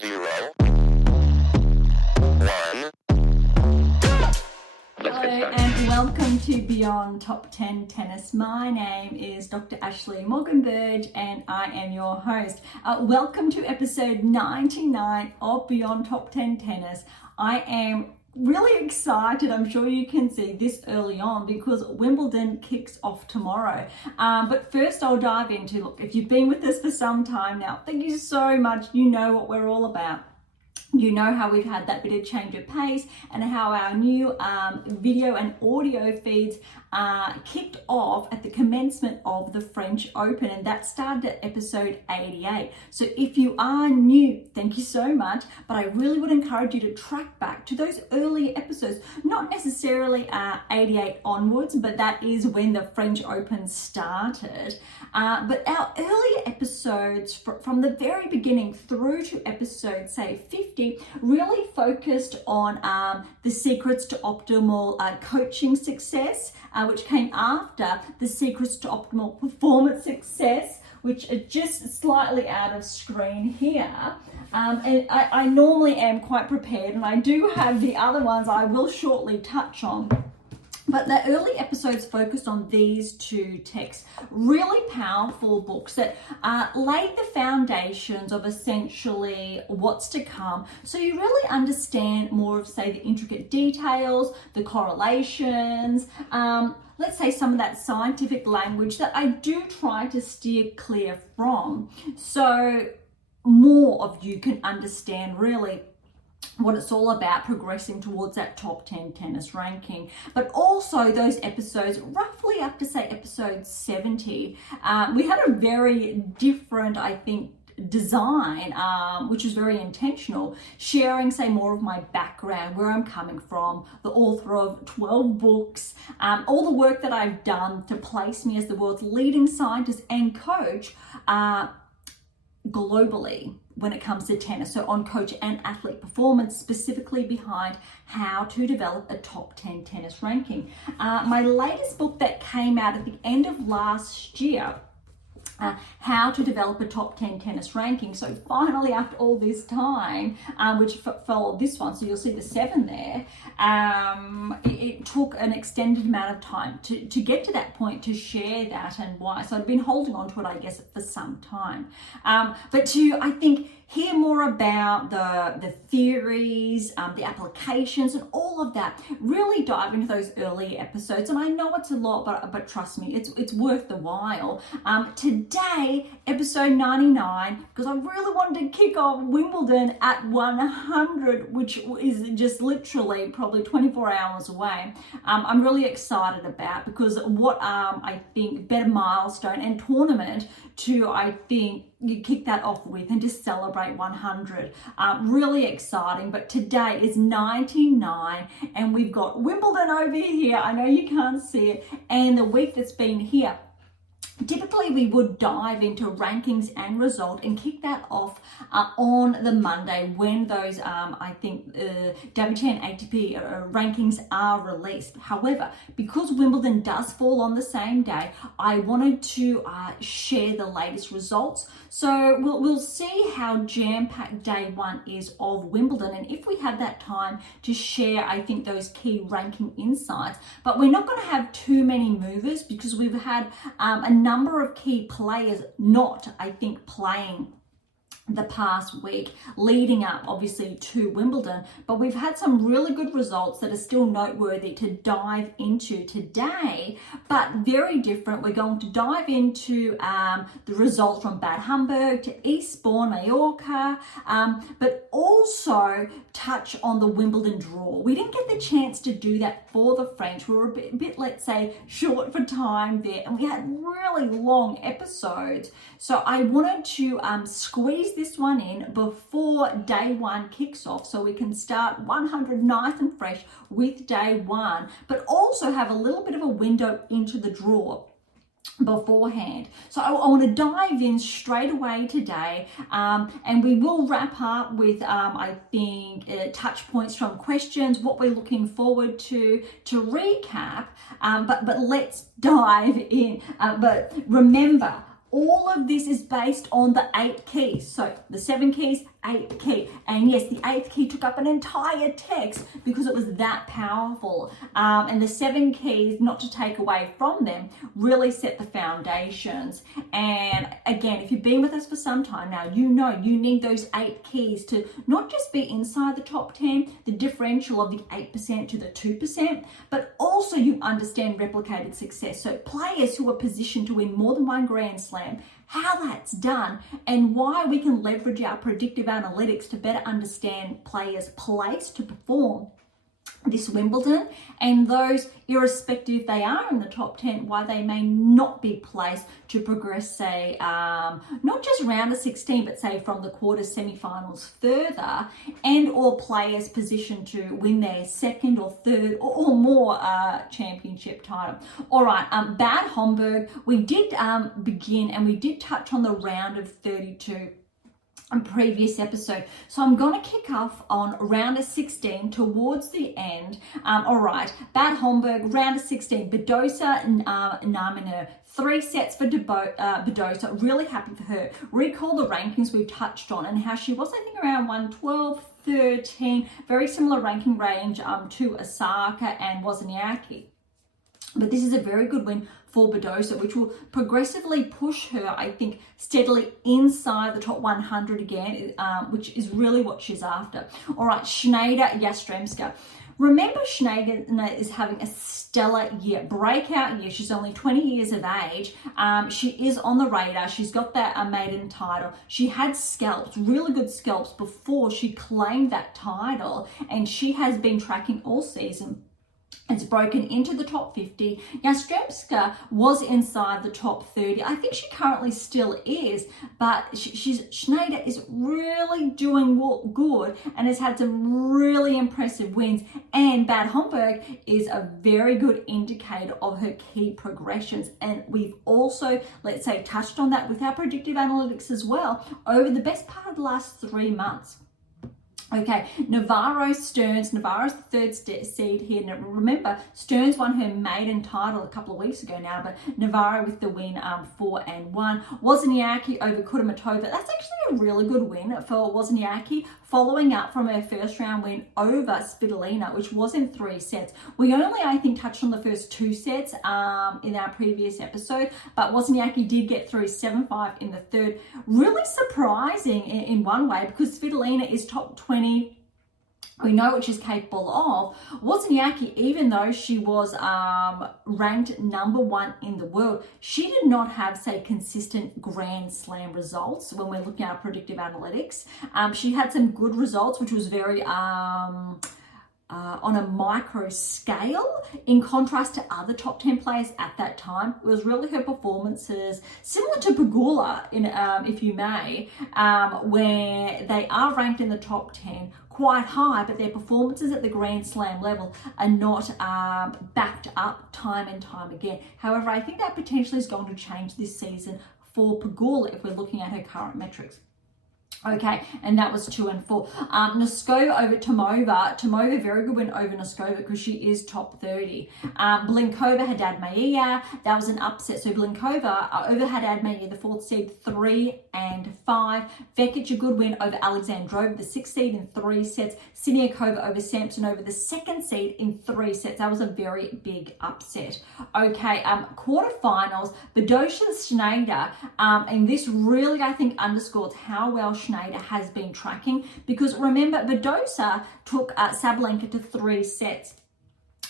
0, 1. Hello and welcome to Beyond Top 10 Tennis. My name is Dr. Ashley Berge and I am your host. Welcome to episode 99 of Beyond Top 10 Tennis. I am really excited, I'm sure you can see this early on, because Wimbledon kicks off tomorrow. But first I'll dive into, look, if you've been with us for some time now, thank you so much. You know what we're all about. You know how we've had that bit of change of pace and how our new video and audio feeds kicked off at the commencement of the French Open, and that started at episode 88. So if you are new, thank you so much, but I really would encourage you to track back to those early episodes, not necessarily 88 onwards, but that is when the French Open started. But our earlier episodes from the very beginning through to episode, say, 50, really focused on the secrets to optimal coaching success, which came after the secrets to optimal performance success, which are just slightly out of screen here. And I normally am quite prepared, and I do have the other ones I will shortly touch on. But the early episodes focused on these two texts, really powerful books that laid the foundations of essentially what's to come. So you really understand more of, say, the intricate details, the correlations, let's say some of that scientific language that I do try to steer clear from. So more of you can understand really what it's all about, progressing towards that top 10 tennis ranking. But also those episodes, roughly up to say episode 70, we had a very different, I think, design, which is very intentional, sharing, say, more of my background, where I'm coming from, the author of 12 books, all the work that I've done to place me as the world's leading scientist and coach globally when it comes to tennis. So on coach and athlete performance, specifically behind how to develop a top 10 tennis ranking. My latest book that came out at the end of last year, how to develop a top 10 tennis ranking. So finally, after all this time, which followed this one, so you'll see the 7 there, it took an extended amount of time to get to that point, to share that and why. So I've been holding on to it, I guess, for some time. But to, I think, hear more about the theories, the applications, and all of that, really dive into those early episodes. And I know it's a lot, but trust me, it's worth the while. Today, episode 99, because I really wanted to kick off Wimbledon at 100, which is just literally probably 24 hours away. I'm really excited about, because what I think better milestone and tournament to, I think, you kick that off with and just celebrate 100. Really exciting. But today is 99 and we've got Wimbledon over here. I know you can't see it. And the week that's been here, typically we would dive into rankings and result and kick that off on the Monday when those I think WTA and ATP rankings are released. However, because Wimbledon does fall on the same day, I wanted to share the latest results. So we'll see how jam-packed day one is of Wimbledon, and if we have that time to share, I think, those key ranking insights. But we're not going to have too many movers, because we've had a number of key players not, I think, playing the past week leading up obviously to Wimbledon, but we've had some really good results that are still noteworthy to dive into today, but very different. We're going to dive into the results from Bad Hamburg to Eastbourne, Mallorca, but also touch on the Wimbledon draw. We didn't get the chance to do that for the French. We were a bit, let's say, short for time there, and we had really long episodes. So I wanted to squeeze this one in before day one kicks off, so we can start 100 nice and fresh with day one, but also have a little bit of a window into the draw beforehand. So I want to dive in straight away today, and we will wrap up with I think touch points from questions, what we're looking forward to recap, but let's dive in. But remember, all of this is based on the 8 keys. So the 7 keys, eighth key. And yes, the eighth key took up an entire text because it was that powerful. And the 7 keys, not to take away from them, really set the foundations. And again, if you've been with us for some time now, you know you need those 8 keys to not just be inside the top 10, the differential of the 8% to the 2%, but also you understand replicated success. So players who are positioned to win more than one Grand Slam, how that's done, and why we can leverage our predictive analytics to better understand players' place to perform this Wimbledon, and those, irrespective if they are in the top 10, why they may not be placed to progress, say, not just round of 16, but say from the quarters, semi-finals further, and or players positioned to win their second or third or more championship title. All right, Bad Homburg, we did begin and we did touch on the round of 32 on previous episode. So I'm going to kick off on round of 16 towards the end. All right, Bad Homburg, round of 16, Badosa and Namina. 3 sets for Badosa. Really happy for her. Recall the rankings we've touched on and how she was, I think, around 112, 13. Very similar ranking range to Osaka and Wozniacki. But this is a very good win for Badosa, which will progressively push her, I think, steadily inside the top 100 again, which is really what she's after. All right, Schneider Yastremska. Remember, Schneider is having a stellar year, breakout year. She's only 20 years of age. She is on the radar. She's got that maiden title. She had scalps, really good scalps, before she claimed that title, and she has been tracking all season. It's broken into the top 50. Yastremska was inside the top 30. I think she currently still is, but Schneider is really doing good and has had some really impressive wins. And Bad Homburg is a very good indicator of her key progressions. And we've also, let's say, touched on that with our predictive analytics as well over the best part of the last 3 months. Okay, Navarro Stearns. Navarro's the 3rd seed here. Now, remember, Stearns won her maiden title a couple of weeks ago now, but Navarro with the win 4-1. Wozniacki over Kudermetova. That's actually a really good win for Wozniacki, following up from her first round win over Svitolina, which was in 3 sets. We only, I think, touched on the first 2 sets in our previous episode, but Wozniacki did get through 7-5 in the 3rd. Really surprising in one way, because Svitolina is top 20. We know what she's capable of. Wozniacki, even though she was ranked number 1 in the world, she did not have, say, consistent Grand Slam results when we're looking at our predictive analytics. She had some good results, which was very on a micro scale, in contrast to other top 10 players at that time. It was really her performances, similar to Pegula, if you may, where they are ranked in the top 10 quite high, but their performances at the Grand Slam level are not backed up time and time again. However, I think that potentially is going to change this season for Pegula if we're looking at her current metrics. Okay, and that was 2 and 4. Noskova over Tomova. Tomova, very good win over Noskova because she is top 30. Blinkova, Haddad Maia. That was an upset. So Blinkova over Haddad Maia, the 4th seed, 3 and 5. Vekic, a good win over Alexandrova, the 6th seed in 3 sets. Siniakova over Sampson over the 2nd seed in 3 sets. That was a very big upset. Okay, quarterfinals, Badosa Schneider. And this really, I think, underscores how well Schneider has been tracking, because remember, Badosa took Sabalenka to 3 sets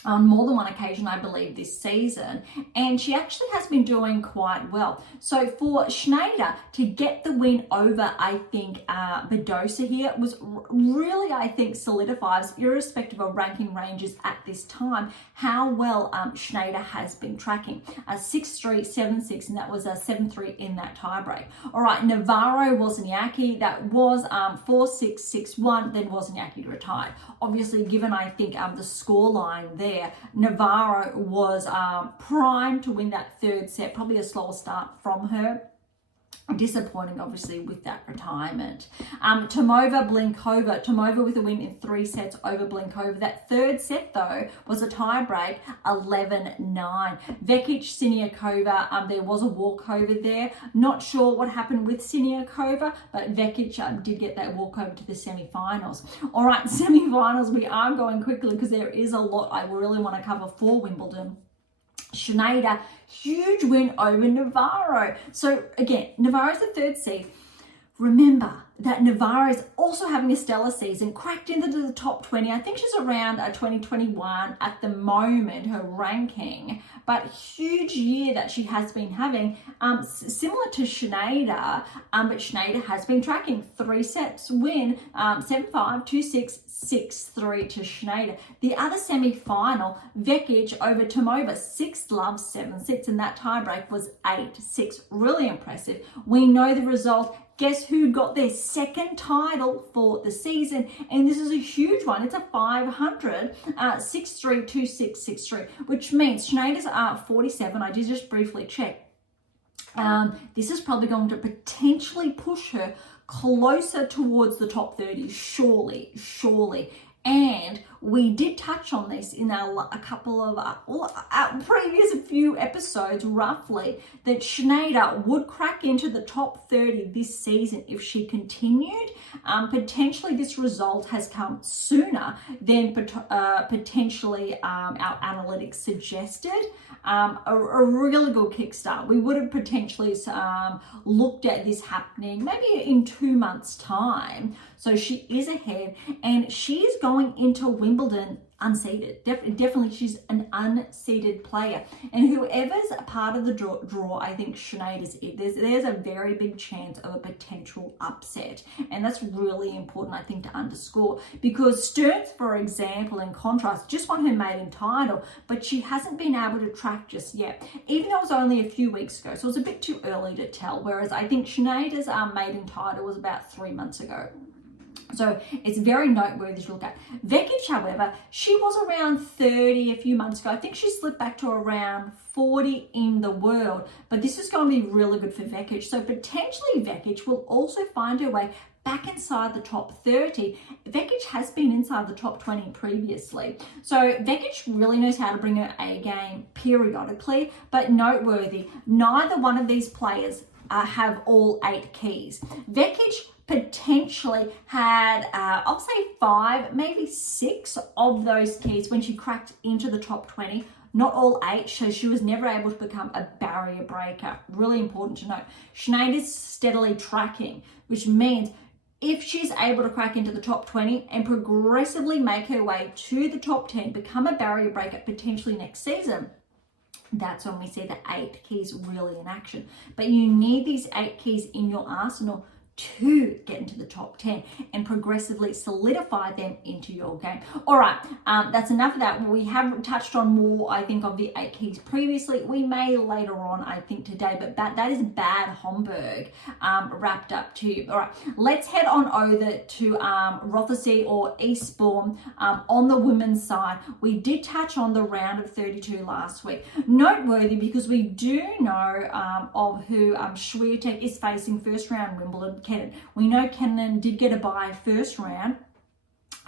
on more than one occasion, I believe, this season, and she actually has been doing quite well. So for Schneider to get the win over, I think, Badosa here was really, I think, solidifies, irrespective of ranking ranges at this time, how well Schneider has been tracking. 6-3, 7-6, and that was a 7-3 in that tiebreak. All right, Navarro Wozniacki, that was 4-6, 6-1, then Wozniacki retired. Obviously, given, I think, the scoreline there, Navarro was primed to win that 3rd set, probably a slower start from her. Disappointing, obviously, with that retirement. Tomova Blinkova. Tomova with a win in 3 sets over Blinkova. That third set, though, was a tie-break, 11-9. Vekic Siniakova, there was a walkover there. Not sure what happened with Siniakova, but Vekic did get that walkover to the semi-finals. All right, semi-finals, we are going quickly because there is a lot I really want to cover for Wimbledon. Schneider, huge win over Navarro. So again, Navarro's the 3rd seed. Remember that Navarro is also having a stellar season, cracked into the top 20. I think she's around 2021 at the moment, her ranking, but huge year that she has been having, similar to Schneider, but Schneider has been tracking 3 sets win, 7-5, 2-6, 6-3 to Schneider. The other semi-final, Vekic over Tomova, 6-love, 7-6, and that tiebreak was 8-6. Really impressive. We know the result. Guess who got their 2nd title for the season? And this is a huge one. It's a 500, 6-3, 2-6, 6-3, which means Schneider's 47. I did just briefly check. This is probably going to potentially push her closer towards the top 30, surely. And we did touch on this in a couple of our previous few episodes, roughly, that Schneider would crack into the top 30 this season if she continued. Potentially this result has come sooner than potentially our analytics suggested. A really good kickstart. We would have potentially looked at this happening maybe in 2 months' time. So she is ahead, and she is going into Wimbledon unseeded. Definitely she's an unseeded player. And whoever's a part of the draw, I think Schneider's it. There's a very big chance of a potential upset. And that's really important, I think, to underscore. Because Stearns, for example, in contrast, just won her maiden title, but she hasn't been able to track just yet. Even though it was only a few weeks ago, so it's a bit too early to tell. Whereas I think Schneider's maiden title was about 3 months ago. So it's very noteworthy to look at. Vekic, however, she was around 30 a few months ago. I think she slipped back to around 40 in the world. But this is going to be really good for Vekic. So potentially Vekic will also find her way back inside the top 30. Vekic has been inside the top 20 previously. So Vekic really knows how to bring her A game periodically. But noteworthy, neither one of these players have all 8 keys. Vekic potentially had, I'll say 5, maybe 6 of those keys when she cracked into the top 20. Not all 8, so she was never able to become a barrier breaker. Really important to note. Schneider's steadily tracking, which means if she's able to crack into the top 20 and progressively make her way to the top 10, become a barrier breaker potentially next season, that's when we see the 8 keys really in action. But you need these 8 keys in your arsenal to get into the top 10 and progressively solidify them into your game. All right, that's enough of that. We have touched on more, I think, of the 8 keys previously. We may later on, I think, today, but that is Bad Homburg wrapped up too. All right, let's head on over to Rothesay or Eastbourne on the women's side. We did touch on the round of 32 last week. Noteworthy because we do know of who Swiatek is facing first round Wimbledon. Kenin. We know Kenin did get a bye first round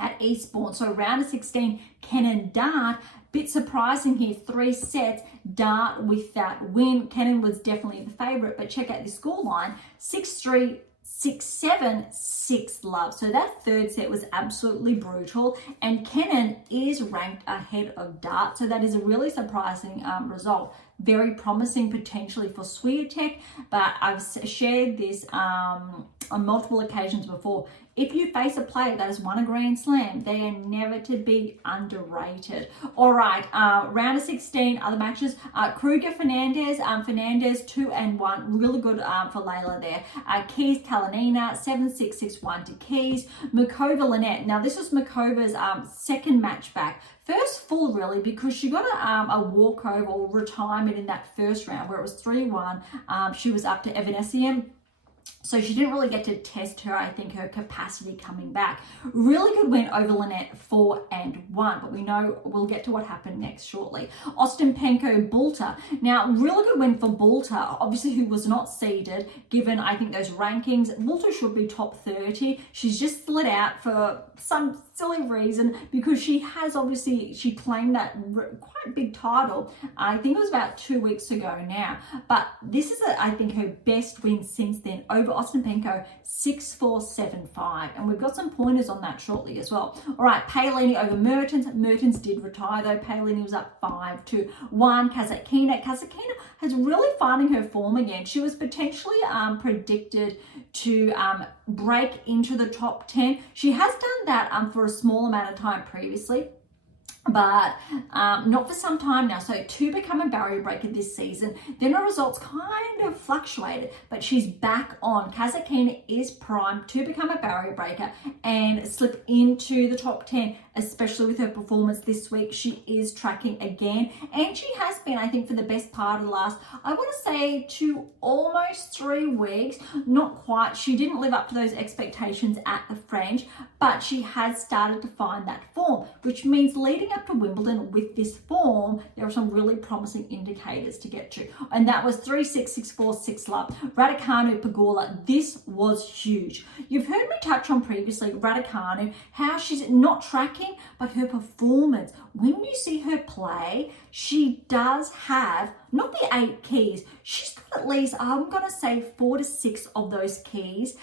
at Eastbourne. So round of 16, Kenin Dart. Bit surprising here, 3 sets, Dart with that win. Kenin was definitely the favourite, but check out the scoreline, 6-3, 6-7, 6-love. So that third set was absolutely brutal, and Kenin is ranked ahead of Dart. So that is a really surprising result. Very promising potentially for Swiatek, but I've shared this on multiple occasions before. If you face a player that has won a Grand Slam, they are never to be underrated. All right, round of 16, other matches. Kruger Fernandez, Fernandez 2-1, really good for Layla there. Keys Kalinina 7-6, 6-1 to Keys. Mukova Lynette. Now this is Mukova's second match back. First full really because she got a walkover or retirement in that first round where it was 3-1. She was up to Evanescence. So she didn't really get to test her, I think, her capacity coming back. Really good win over Lynette, 4-1, but we know we'll get to what happened next shortly. Ostapenko, Bulter. Now, really good win for Bulter, obviously, who was not seeded, given, I think, those rankings. Bulter should be top 30. She's just slid out for some silly reason because she has, obviously, she claimed that quite big title. I think it was about 2 weeks ago now. But this is, I think, her best win since then over Ostapenko, 6-4, 7-5. And we've got some pointers on that shortly as well. All right, Paolini over Mertens. Mertens did retire though. Paolini was up 5-1. Kasatkina. Kasatkina has really finding her form again. She was potentially predicted to break into the top 10. She has done that for a small amount of time previously, but not for some time now. So to become a barrier breaker this season, then her results kind of fluctuated, but she's back on. Kasatkina is primed to become a barrier breaker and slip into the top 10, especially with her performance this week. She is tracking again, and she has been, I think, for the best part of the last, I want to say, almost 3 weeks. Not quite. She didn't live up to those expectations at the French, but she has started to find that form, which means leading up to Wimbledon with this form, there are some really promising indicators to get to. And that was 3-6, 6-4, 6-love. Raducanu, Pegula, this was huge. You've heard me touch on previously Raducanu, how she's not tracking, but her performance. When you see her play, she does have, not the 8 keys, she's got at least, I'm going to say 4 to 6 of those keys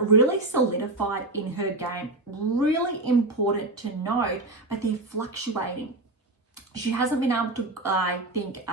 really solidified in her game. Really important to note, but they're fluctuating. She hasn't been able to, I think,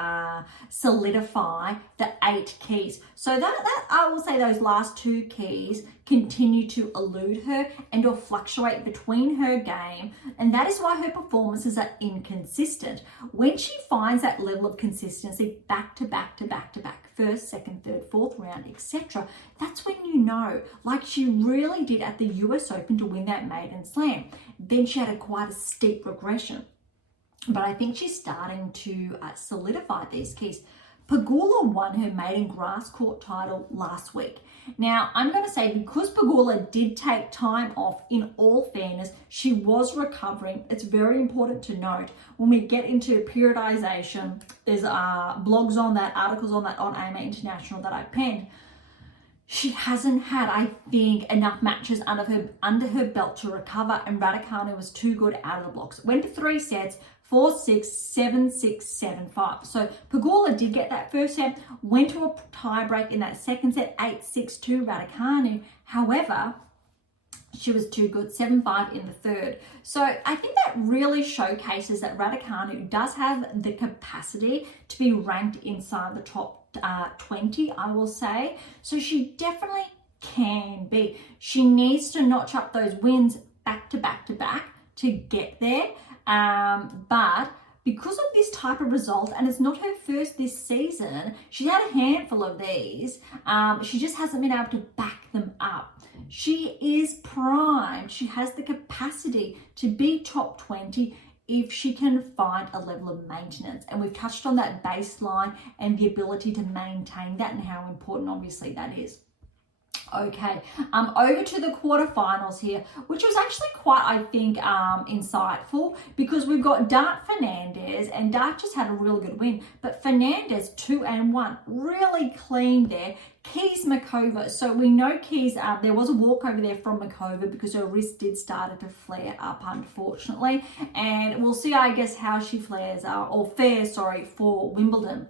solidify the 8 keys. So that I will say those last 2 keys continue to elude her and or fluctuate between her game. And that is why her performances are inconsistent. When she finds that level of consistency back to back to back to back, first, second, third, fourth round, etc., that's when you know, like she really did at the US Open to win that maiden slam. Then she had quite a steep regression. But I think she's starting to solidify these keys. Pegula won her maiden grass court title last week. Now, I'm going to say, because Pegula did take time off, in all fairness, she was recovering. It's very important to note when we get into periodization, there's blogs on that, articles on that on AMA International that I penned. She hasn't had, I think, enough matches under her belt to recover, and Raducanu was too good out of the blocks. Went to 3 sets, 4-6, 7-6, 7-5. So Pegula did get that first set, went to a tie break in that second set, 8-6 to Raducanu. However, she was too good, 7-5 in the third. So I think that really showcases that Raducanu does have the capacity to be ranked inside the top 20, I will say. So she definitely can be. She needs to notch up those wins back to back to back to get there. But because of this type of result, and it's not her first this season, she had a handful of these. She just hasn't been able to back them up. She is primed. She has the capacity to be top 20 if she can find a level of maintenance. And we've touched on that baseline and the ability to maintain that and how important, obviously, that is. Okay, over to the quarterfinals here, which was actually quite, I think, insightful, because we've got Dart Fernandez, and Dart just had a really good win, but Fernandez 2-1, really clean there. Keys Makova, so we know Keys, there was a walkover there from Makova because her wrist did start to flare up, unfortunately, and we'll see, I guess, how she fares for Wimbledon.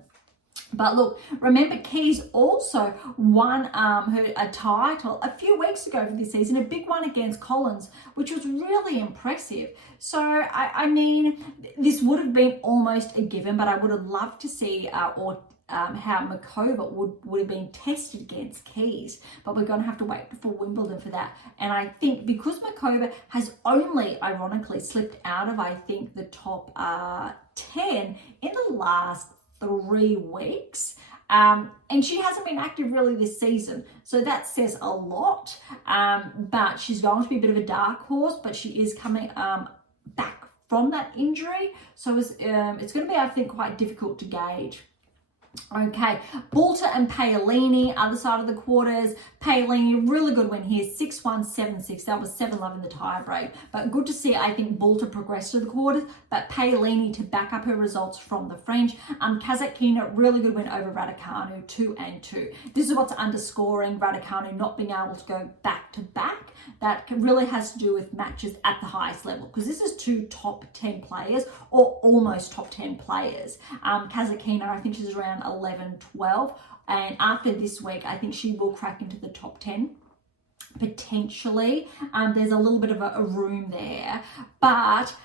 But look, remember, Keys also won a title a few weeks ago for this season, a big one against Collins, which was really impressive. So, I mean, this would have been almost a given, but I would have loved to see how Makova would have been tested against Keys. But we're going to have to wait for Wimbledon for that. And I think because Makova has only, ironically, slipped out of, I think, the top 10 in the last 3 weeks, and she hasn't been active really this season, so that says a lot. But she's going to be a bit of a dark horse, but she is coming back from that injury, so it's going to be, I think, quite difficult to gauge. Okay, Balta and Paolini, other side of the quarters. Paolini, really good win here, 6-1, 7-6. That was 7-love in the tie break. But good to see, I think, Balta progressed to the quarters, but Paolini to back up her results from the French. Kasatkina, really good win over Raducanu, 2-2. This is what's underscoring Raducanu not being able to go back-to-back. That really has to do with matches at the highest level, because this is 2 top 10 players, or almost top 10 players. Kasatkina, I think she's around 11, 12. And after this week, I think she will crack into the top 10. Potentially. There's a little bit of a room there. But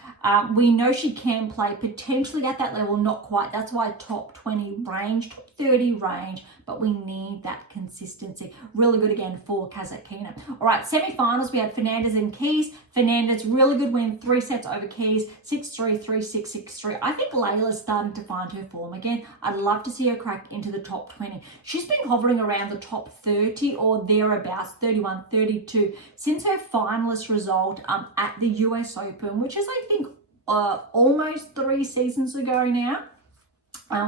we know she can play potentially at that level, not quite. That's why top 20 range, top 30 range, but we need that consistency. Really good again for Kasatkina. All right, semi-finals, we had Fernandez and Keys. Fernandez, really good win, 3 sets over Keys, 6-3, 3-6, 6-3. I think Layla's starting to find her form again. I'd love to see her crack into the top 20. She's been hovering around the top 30 or thereabouts, 31, 32, since her finalist result at the US Open, which is, I think, almost 3 seasons ago now,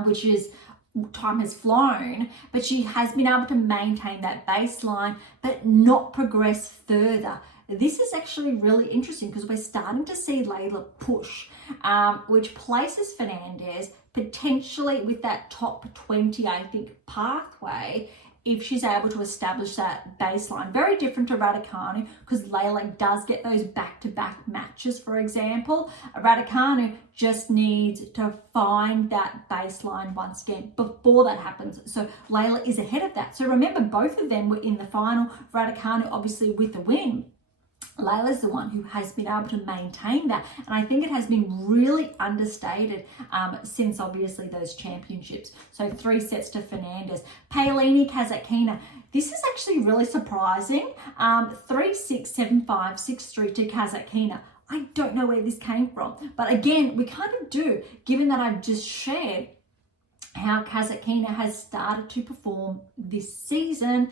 which is, time has flown, but she has been able to maintain that baseline but not progress further. This is actually really interesting because we're starting to see Layla push, which places Fernandez potentially with that top 20, I think, pathway, if she's able to establish that baseline. Very different to Raducanu, because Layla does get those back-to-back matches, for example. Raducanu just needs to find that baseline once again before that happens. So Layla is ahead of that. So remember, both of them were in the final. Raducanu obviously with the win. Layla's the one who has been able to maintain that, and I think it has been really understated since obviously those championships. So 3 sets to Fernandez. Paolini, Kasatkina. This is actually really surprising. 3-6, 7-5, 6-3 to Kasatkina. I don't know where this came from, but again, we kind of do, given that I've just shared how Kasatkina has started to perform this season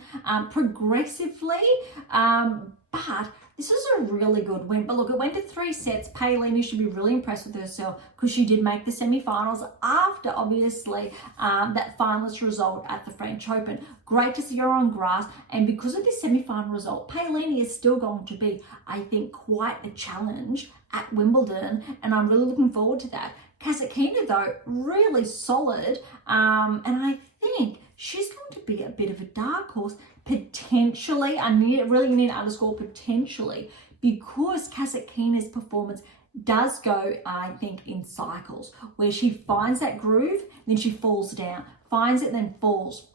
progressively, but this is a really good win. But look, it went to 3 sets. Paolini should be really impressed with herself because she did make the semi-finals after, obviously, that finalist result at the French Open. Great to see her on grass. And because of this semi-final result, Paolini is still going to be, I think, quite a challenge at Wimbledon. And I'm really looking forward to that. Kasatkina, though, really solid. And I think she's going to be a bit of a dark horse. Potentially, really need to underscore potentially, because Kasatkina's performance does go, I think, in cycles, where she finds that groove, then she falls down, finds it, then falls.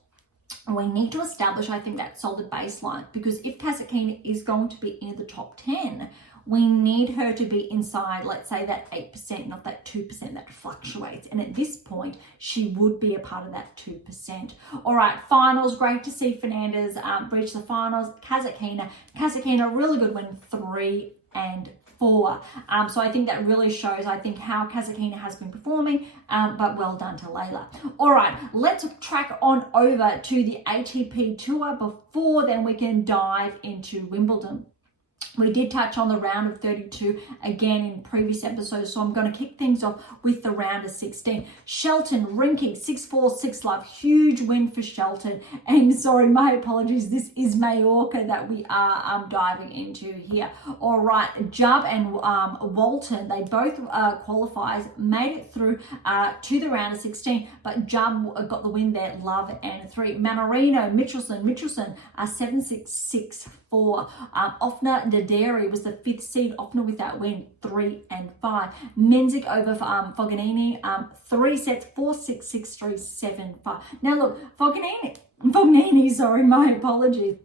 We need to establish, I think, that solid baseline, because if Kasatkina is going to be in the top 10, we need her to be inside, let's say, that 8%, not that 2% that fluctuates. And at this point, she would be a part of that 2%. All right, finals. Great to see Fernandez reach the finals. Kasatkina, really good win, 3-4. So I think that really shows, I think, how Kasatkina has been performing, but well done to Layla. All right, let's track on over to the ATP Tour before then we can dive into Wimbledon. We did touch on the round of 32 again in previous episodes, so I'm going to kick things off with the round of 16. Shelton, Rinky, 6-4, 6-love. Huge win for Shelton. And sorry, my apologies, this is Mallorca that we are diving into here. All right, Jubb and Walton, they both qualifiers, made it through to the round of 16, but Jubb got the win there, love and 3. Manarino, Mitchelson, 7-6, 6-4. Offner Naderi was the 5th seed. Offner with that win, 3-5. Menzies over Fognini, 3 sets, 4-6, 6-3, 7-5. Now look, Fognini, sorry, my apologies.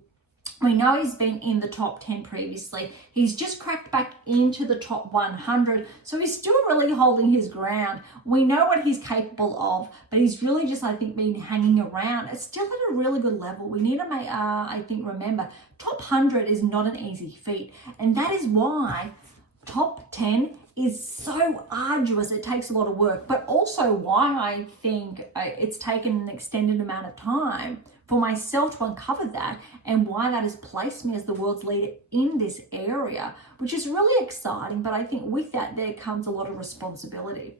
We know he's been in the top 10 previously. He's just cracked back into the top 100. So he's still really holding his ground. We know what he's capable of, but he's really just, I think, been hanging around. It's still at a really good level. We need to make, I think, remember, top 100 is not an easy feat. And that is why top 10 is so arduous. It takes a lot of work, but also why I think it's taken an extended amount of time for myself to uncover that, and why that has placed me as the world's leader in this area, which is really exciting. But I think with that, there comes a lot of responsibility.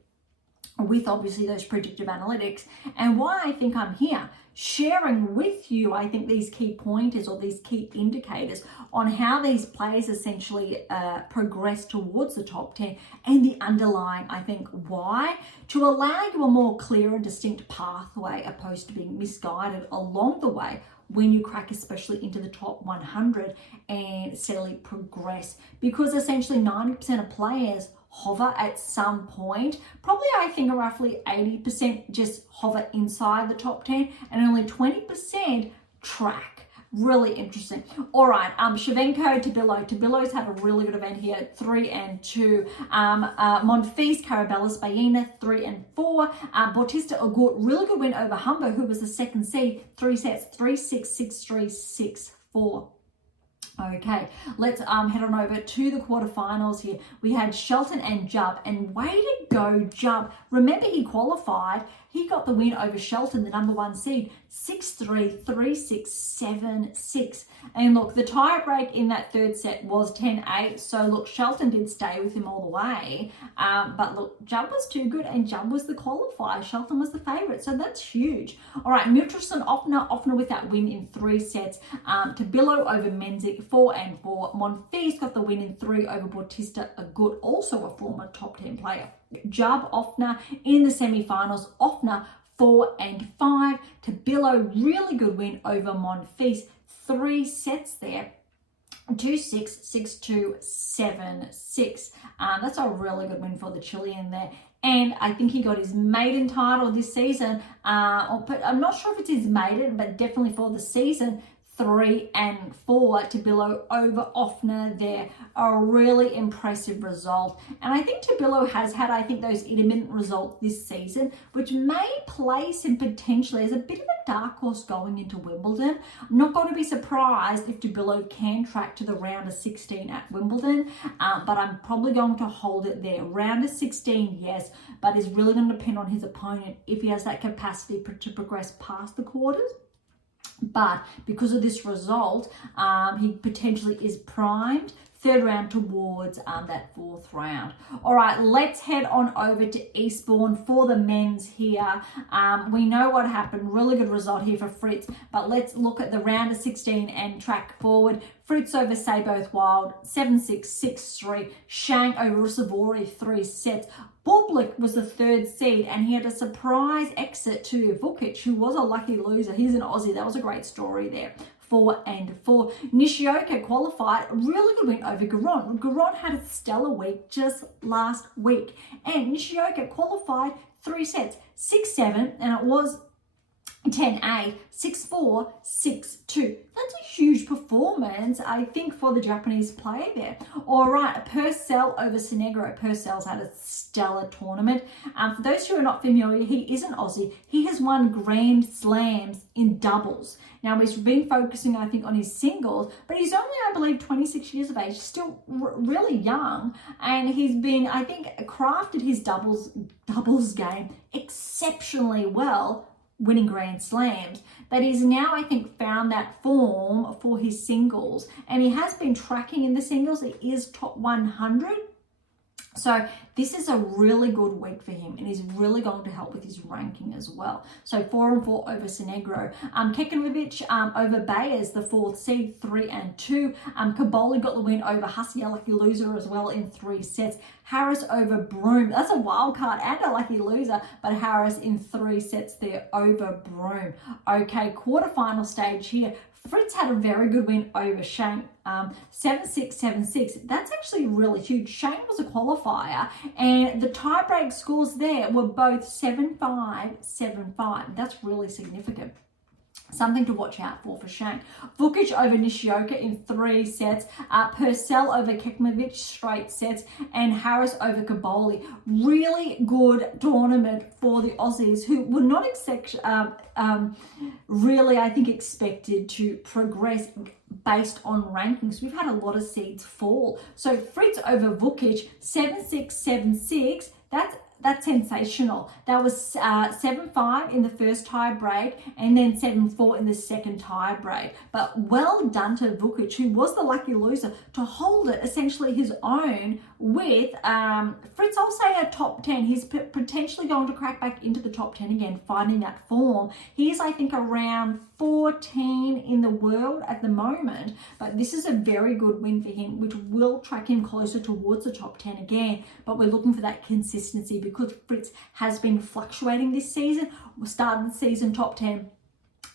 with obviously those predictive analytics, and why I think I'm here sharing with you, I think, these key pointers or these key indicators on how these players essentially progress towards the top 10 and the underlying, I think, why, to allow you a more clear and distinct pathway opposed to being misguided along the way when you crack especially into the top 100 and steadily progress, because essentially 90% of players hover at some point. Probably I think roughly 80% just hover inside the top 10 and only 20% track. Really interesting. All right, Shevchenko, Tabillo's had a really good event here, 3 and 2. Monfils, Carabellis, Baena, 3 and 4. Bautista Agut, really good win over Humber, who was the second seed, 3 sets, 3-6, 6-3, 6-4. Okay, let's head on over to the quarterfinals here. We had Shelton and Jubb, and way to go, Jubb. Remember, he qualified. He got the win over Shelton, the number 1 seed, 6-3, 3-6, 7-6. And look, the tie break in that third set was 10-8. So look, Shelton did stay with him all the way. But look, Jubb was too good, and Jubb was the qualifier. Shelton was the favourite, so that's huge. All right, Mitchelson, Offner with that win in 3 sets. Tabillo over Menzies, 4 and 4. Monfils got the win in 3 over Bautista Agut, also a former top 10 player. Jubb, Offner in the semi-finals. Offner 4 and 5. Tabillo, really good win over Monfils. 3 sets there. 2-6, 6-2, 7-6. That's a really good win for the Chilean there. And I think he got his maiden title this season. But I'm not sure if it's his maiden, but definitely for the season. 3 and 4 Tabillo over Offner there. A really impressive result. And I think Tabillo has had, I think, those intermittent results this season, which may place him potentially as a bit of a dark horse going into Wimbledon. I'm not going to be surprised if Tabillo can track to the round of 16 at Wimbledon, but I'm probably going to hold it there. Round of 16, yes, but it's really going to depend on his opponent if he has that capacity to progress past the quarters. But because of this result, he potentially is primed. Third round towards that 4th round. All right, let's head on over to Eastbourne for the men's here. We know what happened. Really good result here for Fritz. But let's look at the round of 16 and track forward. Fritz over Say Both Wild, 7-6, 6-3. Shang over Russavori, 3 sets. Bublik was the 3rd seed, and he had a surprise exit to Vukic, who was a lucky loser. He's an Aussie. That was a great story there. 4 and 4. Nishioka qualified, a really good win over Garon. Garon had a stellar week just last week. And Nishioka qualified 3 sets, 6-7, and it was 10-8, 6-4, 6-2. That's a huge performance, I think, for the Japanese player there. All right, Purcell over Sinegro. Purcell's had a stellar tournament. For those who are not familiar, he is an Aussie. He has won Grand Slams in doubles. Now, he's been focusing, I think, on his singles, but he's only, I believe, 26 years of age, still really young, and he's been, I think, crafted his doubles game exceptionally well, winning Grand Slams, that he's now, I think, found that form for his singles, and he has been tracking in the singles. He is top 100. So this is a really good week for him, and he's really going to help with his ranking as well. So 4 and 4 over Sinegro. Kekanovic over Bayers, the 4th seed, 3 and 2. Kaboli got the win over Hussey, a lucky loser as well, in 3 sets. Harris over Broome. That's a wild card and a lucky loser, but Harris in 3 sets there over Broome. Okay, quarterfinal stage here. Fritz had a very good win over Shang, 7-6, 7-6. That's actually really huge. Shang was a qualifier, and the tiebreak scores there were both 7-5, 7-5. That's really significant. Something to watch out for Shang. Vukic over Nishioka in 3 sets. Purcell over Kekmanovic, straight sets. And Harris over Kaboli. Really good tournament for the Aussies, who were not really, I think, expected to progress based on rankings. We've had a lot of seeds fall. So Fritz over Vukic, 7-6, 7-6. That's that's sensational. That was 7-5 in the first tie break and then 7-4 in the second tie break. But well done to Vukic, who was the lucky loser, to hold it essentially his own with Fritz. I'll say a top 10. He's potentially going to crack back into the top 10 again, finding that form. He is, I think, around 14 in the world at the moment, but this is a very good win for him, which will track him closer towards the top 10 again. But we're looking for that consistency because Fritz has been fluctuating this season. We started the season top 10.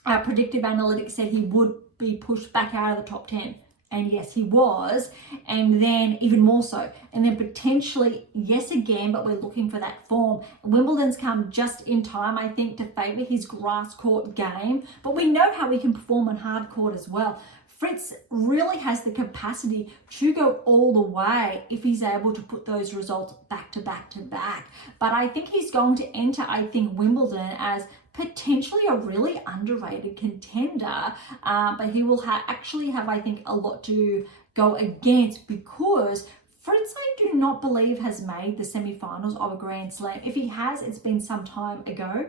Our predictive analytics said he would be pushed back out of the top 10. And yes, he was, and then even more so. And then potentially, yes, again, but we're looking for that form. Wimbledon's come just in time, I think, to favour his grass court game. But we know how he can perform on hard court as well. Fritz really has the capacity to go all the way if he's able to put those results back to back to back. But I think he's going to enter, I think, Wimbledon as potentially a really underrated contender, but he will actually have, I think, a lot to go against because Fritz, I do not believe, has made the semi-finals of a Grand Slam. If he has, it's been some time ago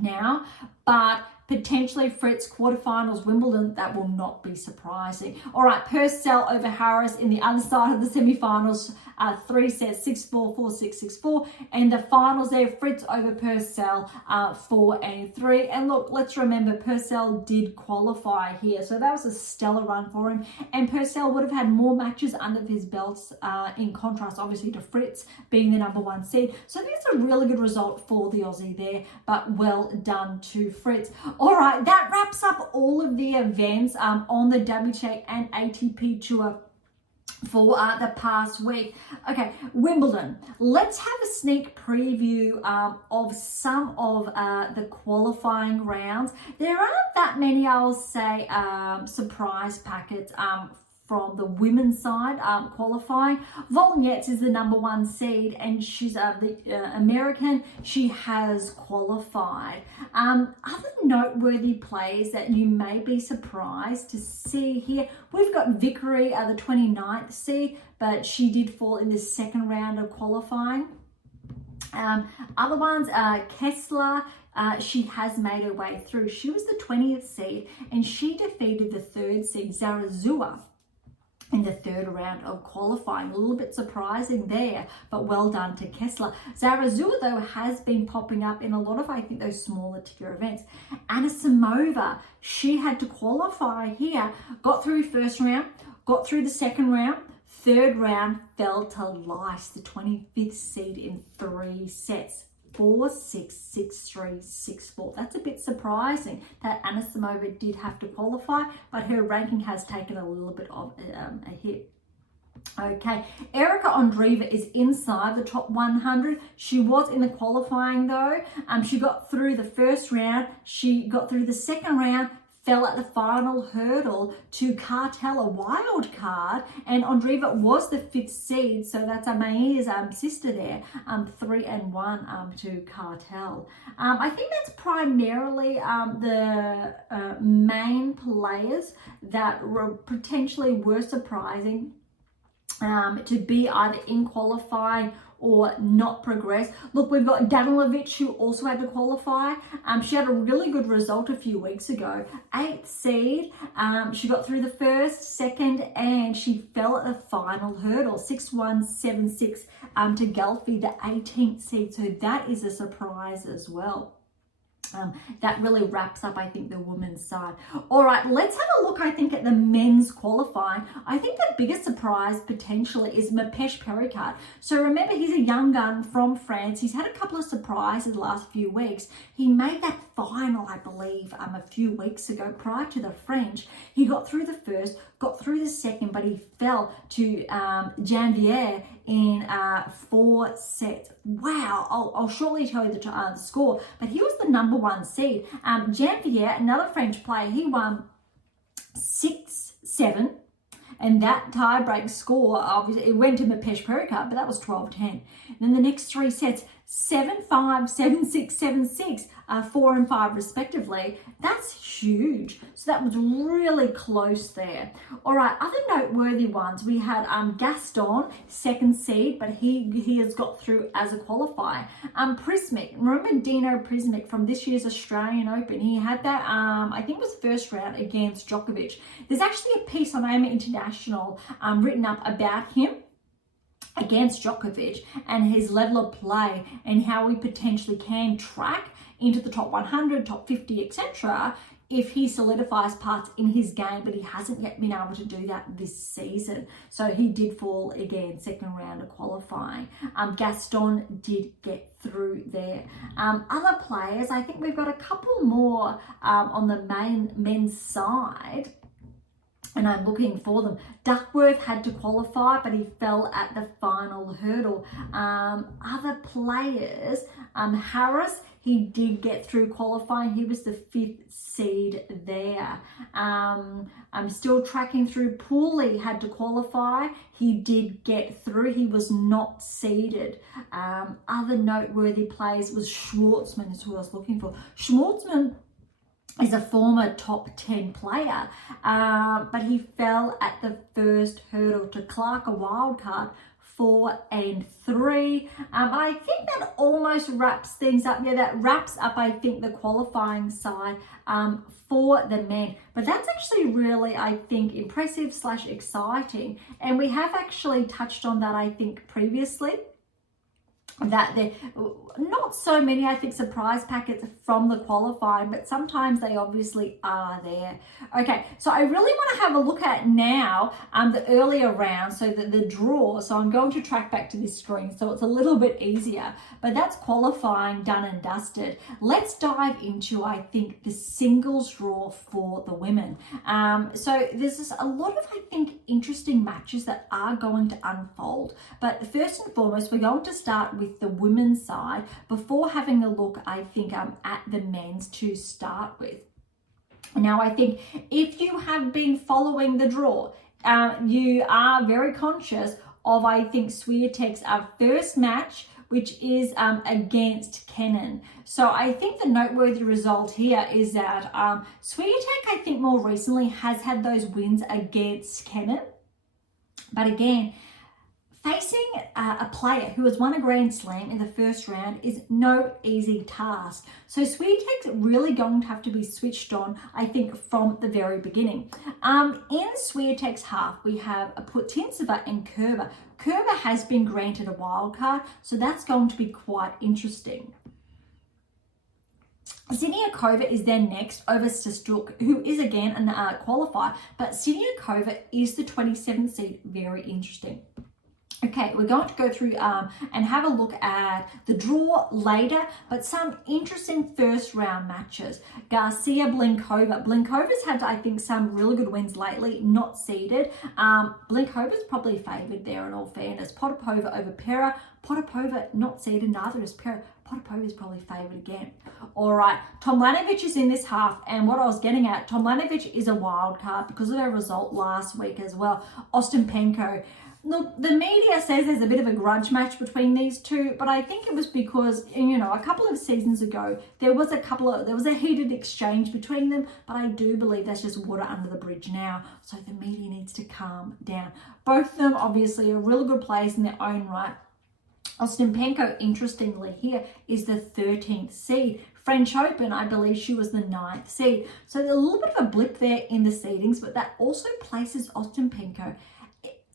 now, but potentially Fritz quarterfinals Wimbledon, that will not be surprising. All right, Purcell over Harris in the other side of the semi-finals, 3 sets, 6-4, 4-6, 6-4, and the finals there, Fritz over Purcell, 4-3. And look, let's remember Purcell did qualify here, so that was a stellar run for him. And Purcell would have had more matches under his belts, in contrast, obviously, to Fritz being the number 1 seed. So that's a really good result for the Aussie there, but well done to Fritz. All right, that wraps up all of the events on the WTA and ATP Tour for the past week. Okay, Wimbledon. Let's have a sneak preview of some of the qualifying rounds. There aren't that many, I'll say, surprise packets from the women's side qualifying. Wozniacki is the number 1 seed, and she's the American. She has qualified. Other noteworthy players that you may be surprised to see here, we've got Vickery, the 29th seed, but she did fall in the second round of qualifying. Other ones, Kessler, she has made her way through. She was the 20th seed, and she defeated the 3rd seed, Zarazua, in the 3rd round of qualifying. A little bit surprising there, but well done to Kessler. Zarazua, though, has been popping up in a lot of, I think, those smaller tier events. Anisimova, she had to qualify here, got through 1st round, got through the 2nd round, 3rd round, fell to Lice, the 25th seed, in 3 sets. 4-6, 6-3, 6-4. That's a bit surprising that Anisimova did have to qualify, but her ranking has taken a little bit of a hit. Okay, Erica Andreeva is inside the top 100. She was in the qualifying though. She got through the 1st round. She got through the 2nd round, fell at the final hurdle to Cartel, a wild card, and Andreeva was the 5th seed, so that's Amaya's sister there, 3-1 to Cartel. I think that's primarily the main players that potentially were surprising to be either in qualifying or not progress. Look, we've got Danilovic, who also had to qualify. She had a really good result a few weeks ago. 8th seed. She got through the 1st, 2nd, and she fell at the final hurdle. 6-1, 7-6 to Gelfi, the 18th seed. So that is a surprise as well. That really wraps up, I think, the women's side. All right, let's have a look, I think, at the men's qualifying. I think the biggest surprise potentially is Mapesh Pericard. So remember, he's a young gun from France. He's had a couple of surprises the last few weeks. He made that final, I believe, a few weeks ago prior to the French. He got through the 1st, got through the 2nd, but he fell to Janvier in 4 sets. Wow, I'll shortly tell you the score, but he was the number 1 seed. Janvier, another French player, he won 6-7, and that tie-break score, obviously, it went to Mapesh Pericard, but that was 12-10. Then the next 3 sets, 7-5, 7-6, 7-6. 4 and 5 respectively. That's huge. So that was really close there. All right, other noteworthy ones. We had Gaston, second seed, but he has got through as a qualifier. Prismic, remember Dino Prismic from this year's Australian Open? He had that, I think it was first round against Djokovic. There's actually a piece on AMA International written up about him against Djokovic and his level of play and how we potentially can track into the top 100, top 50, etc. if he solidifies parts in his game, but he hasn't yet been able to do that this season. So he did fall again, second round of qualifying. Gaston did get through there. Other players, I think we've got a couple more on the men's side, and I'm looking for them. Duckworth had to qualify, but he fell at the final hurdle. Other players, Harris, he did get through qualifying. He was the 5th seed there. I'm still tracking through. Pooley had to qualify. He did get through. He was not seeded. Other noteworthy players was Schwartzman, is who I was looking for. Schwartzman is a former top 10 player, but he fell at the first hurdle to Clark, a wild card, 4 and 3. I think that almost wraps things up. Yeah, that wraps up, I think, the qualifying side for the men. But that's actually really, I think, impressive / exciting. And we have actually touched on that, I think, previously, that there not so many, I think, surprise packets from the qualifying, but sometimes they obviously are there. Okay, so I really want to have a look at now the earlier round, so that the draw. So I'm going to track back to this screen so it's a little bit easier, but that's qualifying done and dusted. Let's dive into, I think, the singles draw for the women. So there's just a lot of, I think, interesting matches that are going to unfold, but first and foremost, we're going to start with the women's side before having a look, I think, at the men's to start with. Now, I think if you have been following the draw, you are very conscious of, I think, Swiatek's first match, which is against Kenin. So I think the noteworthy result here is that Swiatek, I think, more recently has had those wins against Kenin. But again, facing a player who has won a Grand Slam in the first round is no easy task. So Swiatek's really going to have to be switched on, I think, from the very beginning. In Swiatek's half, we have Putintseva and Kerber. Kerber has been granted a wild card, so that's going to be quite interesting. Siniakova is then next over Sestuk, who is again a qualifier, but Siniakova is the 27th seed. Very interesting. Okay, we're going to go through and have a look at the draw later, but some interesting first round matches. Garcia, Blinkova. Blinkova's had, I think, some really good wins lately, not seeded. Blinkova's probably favoured there in all fairness. Potapova over Pera. Potapova not seeded, neither is Pera. Potapova is probably favoured again. All right, Tomljanovic is in this half, and what I was getting at, Tomljanovic is a wild card because of their result last week as well. Ostapenko. Look, the media says there's a bit of a grudge match between these two, but I think it was because, you know, a couple of seasons ago, there was a heated exchange between them, but I do believe that's just water under the bridge now, so the media needs to calm down. Both of them, obviously, are really good players in their own right. Ostapenko, interestingly here, is the 13th seed. French Open, I believe she was the 9th seed. So there's a little bit of a blip there in the seedings, but that also places Ostapenko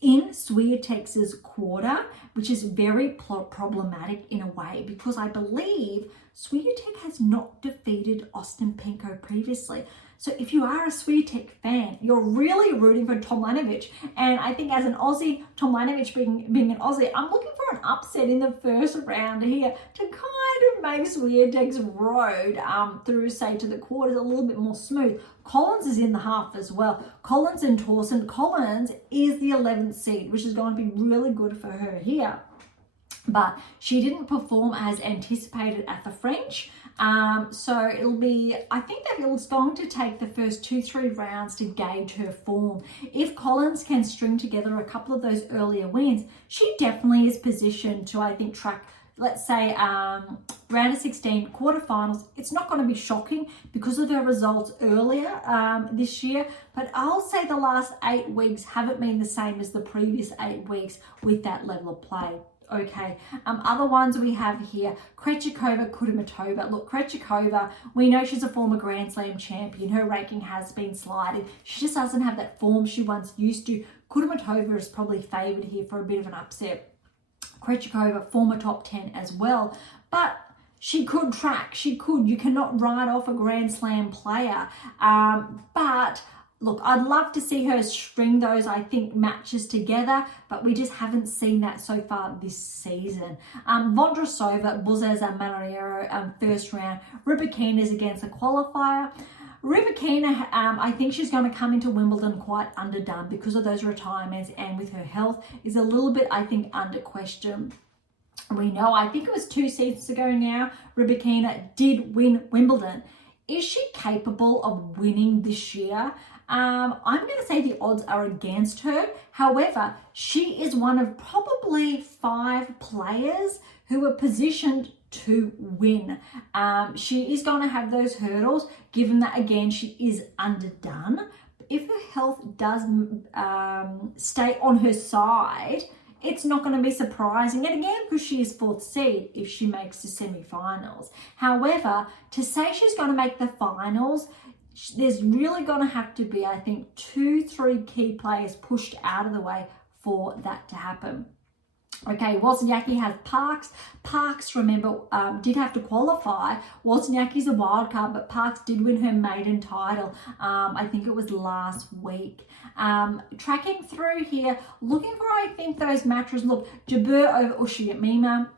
in Swiatek's quarter, which is very problematic in a way, because I believe Swiatek has not defeated Ostapenko previously. So if you are a Swiatek fan, you're really rooting for Tomljanovic. And I think as an Aussie, Tomljanovic being an Aussie, I'm looking for an upset in the first round here to kind of make Swiatek's road through, say, to the quarters a little bit more smooth. Collins is in the half as well. Collins and Torsen. Collins is the 11th seed, which is going to be really good for her here. But she didn't perform as anticipated at the French. So it'll be, I think that it's going to take the first 2-3 rounds to gauge her form. If Collins can string together a couple of those earlier wins, she definitely is positioned to, I think, track let's say, round of 16 quarterfinals, it's not going to be shocking because of her results earlier this year. But I'll say the last 8 weeks haven't been the same as the previous 8 weeks with that level of play. Okay, other ones we have here, Krejcikova, Kudermetova. Look, Krejcikova, we know she's a former Grand Slam champion. Her ranking has been sliding. She just doesn't have that form she once used to. Kudermetova is probably favoured here for a bit of an upset. Krejcikova, former top 10 as well. But she could track. She could. You cannot write off a Grand Slam player. But look, I'd love to see her string those, I think, matches together, but we just haven't seen that so far this season. Vondrousova, Buzeza, Manarero, first round. Rybakina's against a qualifier. Rybakina, I think she's going to come into Wimbledon quite underdone because of those retirements, and with her health is a little bit, I think, under question. We know, I think it was 2 seasons ago now, Rybakina did win Wimbledon. Is she capable of winning this year? I'm going to say the odds are against her. However, she is one of probably 5 players who are positioned to win. She is going to have those hurdles, given that, again, she is underdone. If her health does stay on her side, it's not going to be surprising. And again, because she is 4th seed, if she makes the semi-finals. However, to say she's going to make the finals, there's really going to have to be, I think, 2-3 key players pushed out of the way for that to happen. Okay, Wozniacki has Parks. Parks, remember, did have to qualify. Wozniacki's a wild card, but Parks did win her maiden title. I think it was last week. Tracking through here, looking for, I think, those matches. Look, Jabeur over Ushiyamima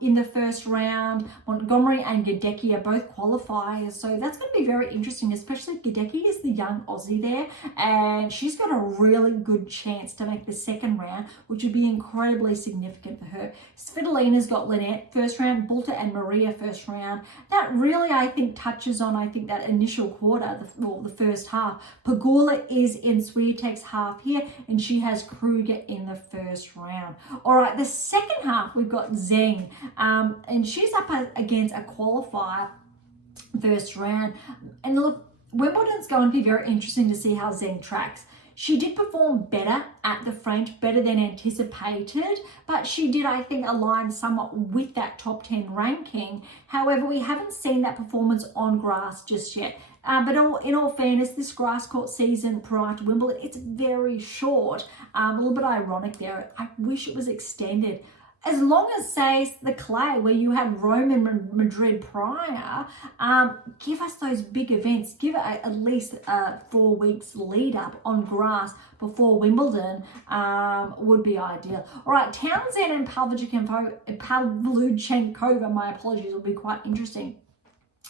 in the first round. Montgomery and Gadecki are both qualifiers, so that's going to be very interesting, especially Gadecki is the young Aussie there, and she's got a really good chance to make the second round, which would be incredibly significant for her. Svitolina's got Lynette first round, Bulter and Maria first round. That really, I think, touches on, I think, that initial quarter, the first half. Pegula is in Swiatek's half here, and she has Kruger in the first round. All right, the second half, we've got Zheng, and she's up against a qualifier first round. And look, Wimbledon's going to be very interesting to see how Zheng tracks. She did perform better at the French, better than anticipated, but she did, I think, align somewhat with that top 10 ranking. However, we haven't seen that performance on grass just yet. But in all fairness, this grass court season prior to Wimbledon, it's very short. A little bit ironic there. I wish it was extended. As long as, say, the clay, where you had Rome and Madrid prior, give us those big events. Give it at least 4 weeks lead up on grass before Wimbledon would be ideal. All right, Townsend and Pavlyuchenkova, my apologies, will be quite interesting.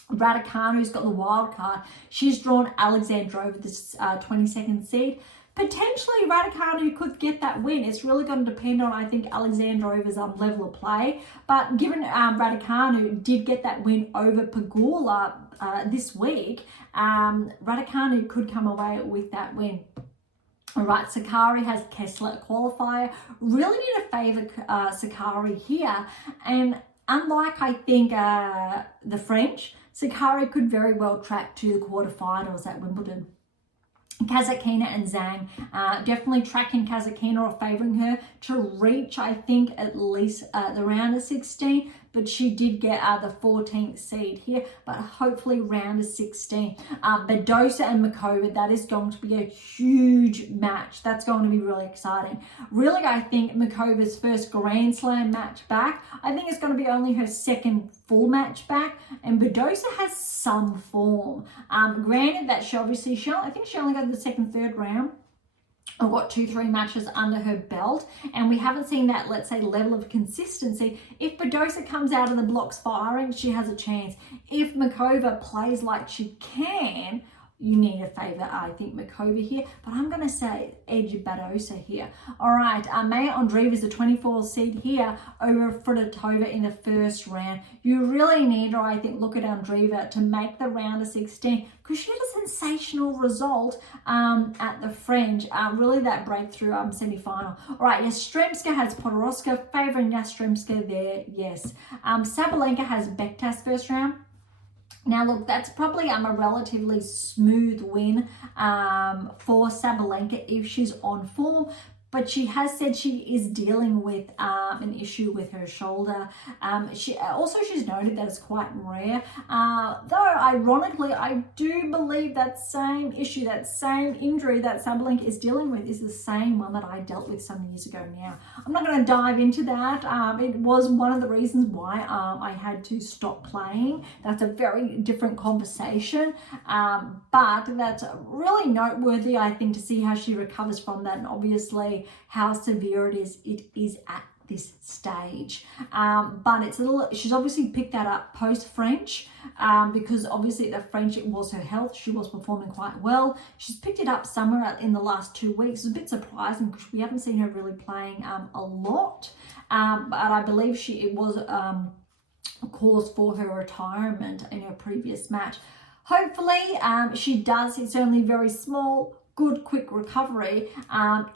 Raducanu's got the wild card. She's drawn Alexandrova, this 22nd seed. Potentially, Raducanu could get that win. It's really going to depend on, I think, Alexandrova's level of play. But given Raducanu did get that win over Pegula this week, Raducanu could come away with that win. All right, Sakari has Kessler qualifier. Really need to favour Sakari here. And unlike, I think, the French, Sakari could very well track to the quarterfinals at Wimbledon. Kasatkina and Zhang, definitely tracking Kasatkina or favouring her to reach, I think, at least the round of 16, but she did get the 14th seed here, but hopefully round of 16. Badosa and Makova, that is going to be a huge match. That's going to be really exciting. Really, I think Makova's first Grand Slam match back. I think it's going to be only her second full match back, and Badosa has some form. Granted that I think she only got the second, third round. I've got 2-3 matches under her belt, and we haven't seen that, let's say, level of consistency. If Badosa comes out of the blocks firing, she has a chance. If Makova plays like she can, you need to favour, I think, Makova here, but I'm going to say Edge Badosa here. All right, Maya Andreeva is the 24th seed here over Fedotova in the first round. You really need to, I think, look at Andreeva to make the round of 16 because she had a sensational result at the French, really that breakthrough semi-final. All right, Yastremska has Podoroska, favouring Yastremska there, yes. Sabalenka has Bektas first round. Now, look, that's probably a relatively smooth win for Sabalenka if she's on form. But she has said she is dealing with an issue with her shoulder. She's noted that it's quite rare. Though, ironically, I do believe that same issue, that same injury that Sabalenka is dealing with is the same one that I dealt with some years ago now. I'm not going to dive into that. It was one of the reasons why I had to stop playing. That's a very different conversation. But that's really noteworthy, I think, to see how she recovers from that. And obviously, how severe it is at this stage. But it's a little, she's obviously picked that up post-French because obviously at the French it was her health. She was performing quite well. She's picked it up somewhere in the last 2 weeks. It's a bit surprising because we haven't seen her really playing a lot. But I believe it was a cause for her retirement in her previous match. Hopefully she does. It's only very small, good quick recovery.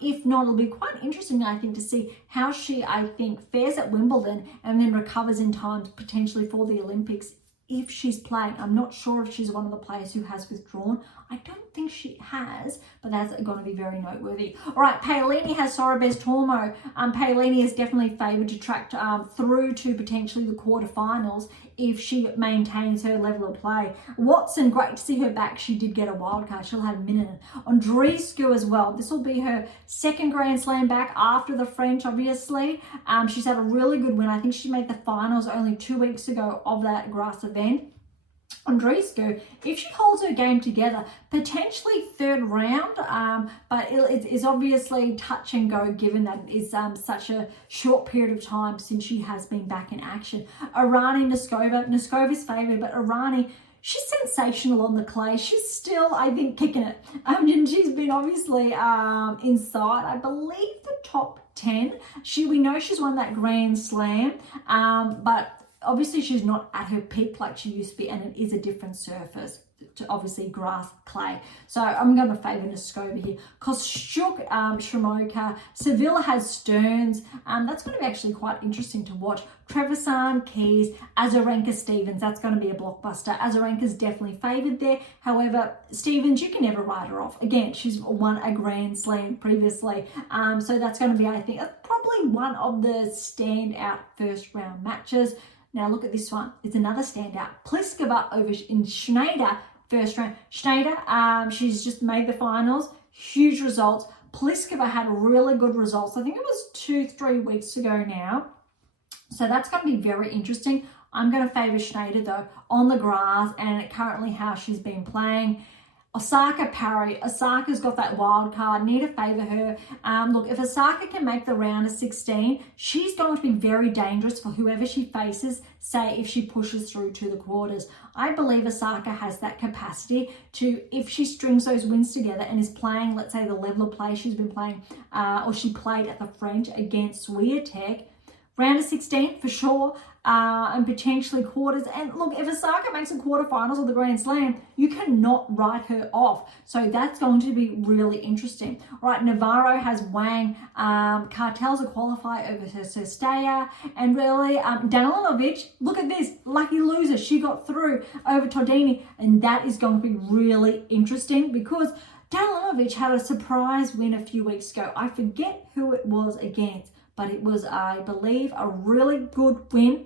If not, it'll be quite interesting, I think, to see how she, I think, fares at Wimbledon and then recovers in time potentially for the Olympics if she's playing. I'm not sure if she's one of the players who has withdrawn. I don't think she has, but that's going to be very noteworthy. All right, Paolini has Sorobes Tormo. Paolini is definitely favoured to track through to potentially the quarterfinals if she maintains her level of play. Watson, great to see her back. She did get a wild card. She'll have a minute. Andreescu as well. This will be her second Grand Slam back after the French, obviously. She's had a really good win. I think she made the finals only 2 weeks ago of that grass event. Andreescu, if she holds her game together, potentially third round, but it's obviously touch and go given that it is such a short period of time since she has been back in action. Irani, Noskova's favoured, but Irani, she's sensational on the clay. She's still, I think, kicking it. And she's been obviously inside, I believe, the top 10. We know she's won that Grand Slam, but obviously she's not at her peak like she used to be, and it is a different surface to obviously grass, clay. So I'm going to favour Noskova here. Kostyuk, Shimoka, Sevilla has Stearns. That's going to be actually quite interesting to watch. Trevisan, Keys, Azarenka, Stevens. That's going to be a blockbuster. Azarenka's definitely favoured there. However, Stevens, you can never write her off. Again, she's won a Grand Slam previously. So that's going to be, I think, probably one of the standout first round matches. Now look at this one. It's another standout. Pliskova over in Schneider, first round. Schneider, she's just made the finals. Huge results. Pliskova had really good results. I think it was 2-3 weeks ago now. So that's going to be very interesting. I'm going to favour Schneider though on the grass and currently how she's been playing. Osaka Parry. Osaka's got that wild card. Need to favour her. Look, if Osaka can make the round of 16, she's going to be very dangerous for whoever she faces, say if she pushes through to the quarters. I believe Osaka has that capacity to, if she strings those wins together and is playing, let's say, the level of play she's been playing, or she played at the French against Swiatek, round of 16 for sure, and potentially quarters. And look, if Osaka makes the quarterfinals of the Grand Slam, you cannot write her off. So that's going to be really interesting. All right, Navarro has Wang. Cartel's a qualifier over Sestaya. And really, Danilinovic, look at this, lucky loser. She got through over Tordini. And that is going to be really interesting because Danilinovic had a surprise win a few weeks ago. I forget who it was against, but it was, I believe, a really good win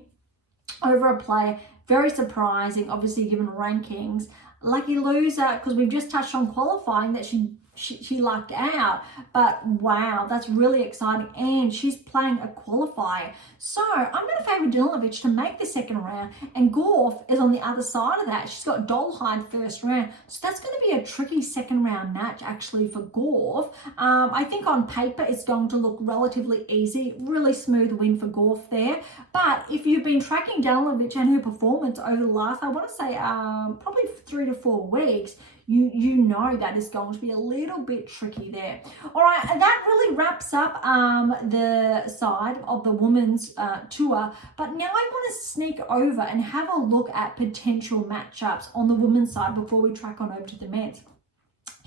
over a player. Very surprising, obviously, given rankings. Lucky loser, because we've just touched on qualifying that she lucked out. But wow, that's really exciting. And she's playing a qualifier. So I'm going to favour Danilovic to make the second round. And Gorf is on the other side of that. She's got Dolheim first round. So that's going to be a tricky second round match actually for Gorf. I think on paper it's going to look relatively easy. Really smooth win for Gorf there. But if you've been tracking Danilovic and her performance over the last, I want to say probably 3 to 4 weeks, you know that is going to be a little bit tricky there. All right, and that really wraps up the side of the women's tour. But now I want to sneak over and have a look at potential matchups on the women's side before we track on over to the men's.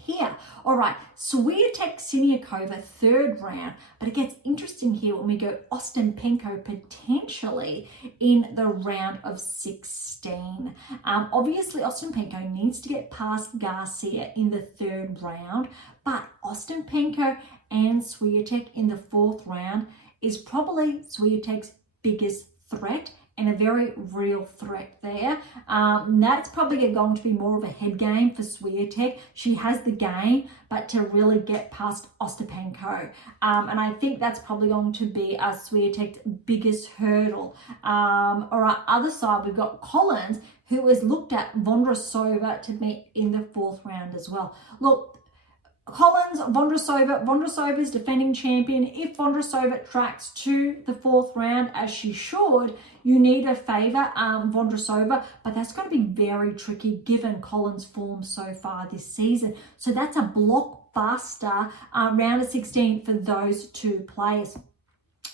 Here, all right, Swiatek Siniakova, third round, but it gets interesting here when we go Ostapenko potentially in the round of 16. Obviously, Ostapenko needs to get past Garcia in the third round, but Ostapenko and Swiatek in the fourth round is probably Swiatek's biggest threat, and a very real threat there. That's probably going to be more of a head game for Swiatek. She has the game, but to really get past Ostapenko. And I think that's probably going to be Swiatek's biggest hurdle. On our other side, we've got Collins, who has looked at Vondrousova to meet in the fourth round as well. Look, Collins, Vondrousova is defending champion. If Vondrousova tracks to the fourth round, as she should, you need to favour Vondrousova, but that's going to be very tricky given Collins' form so far this season. So that's a blockbuster round of 16 for those two players.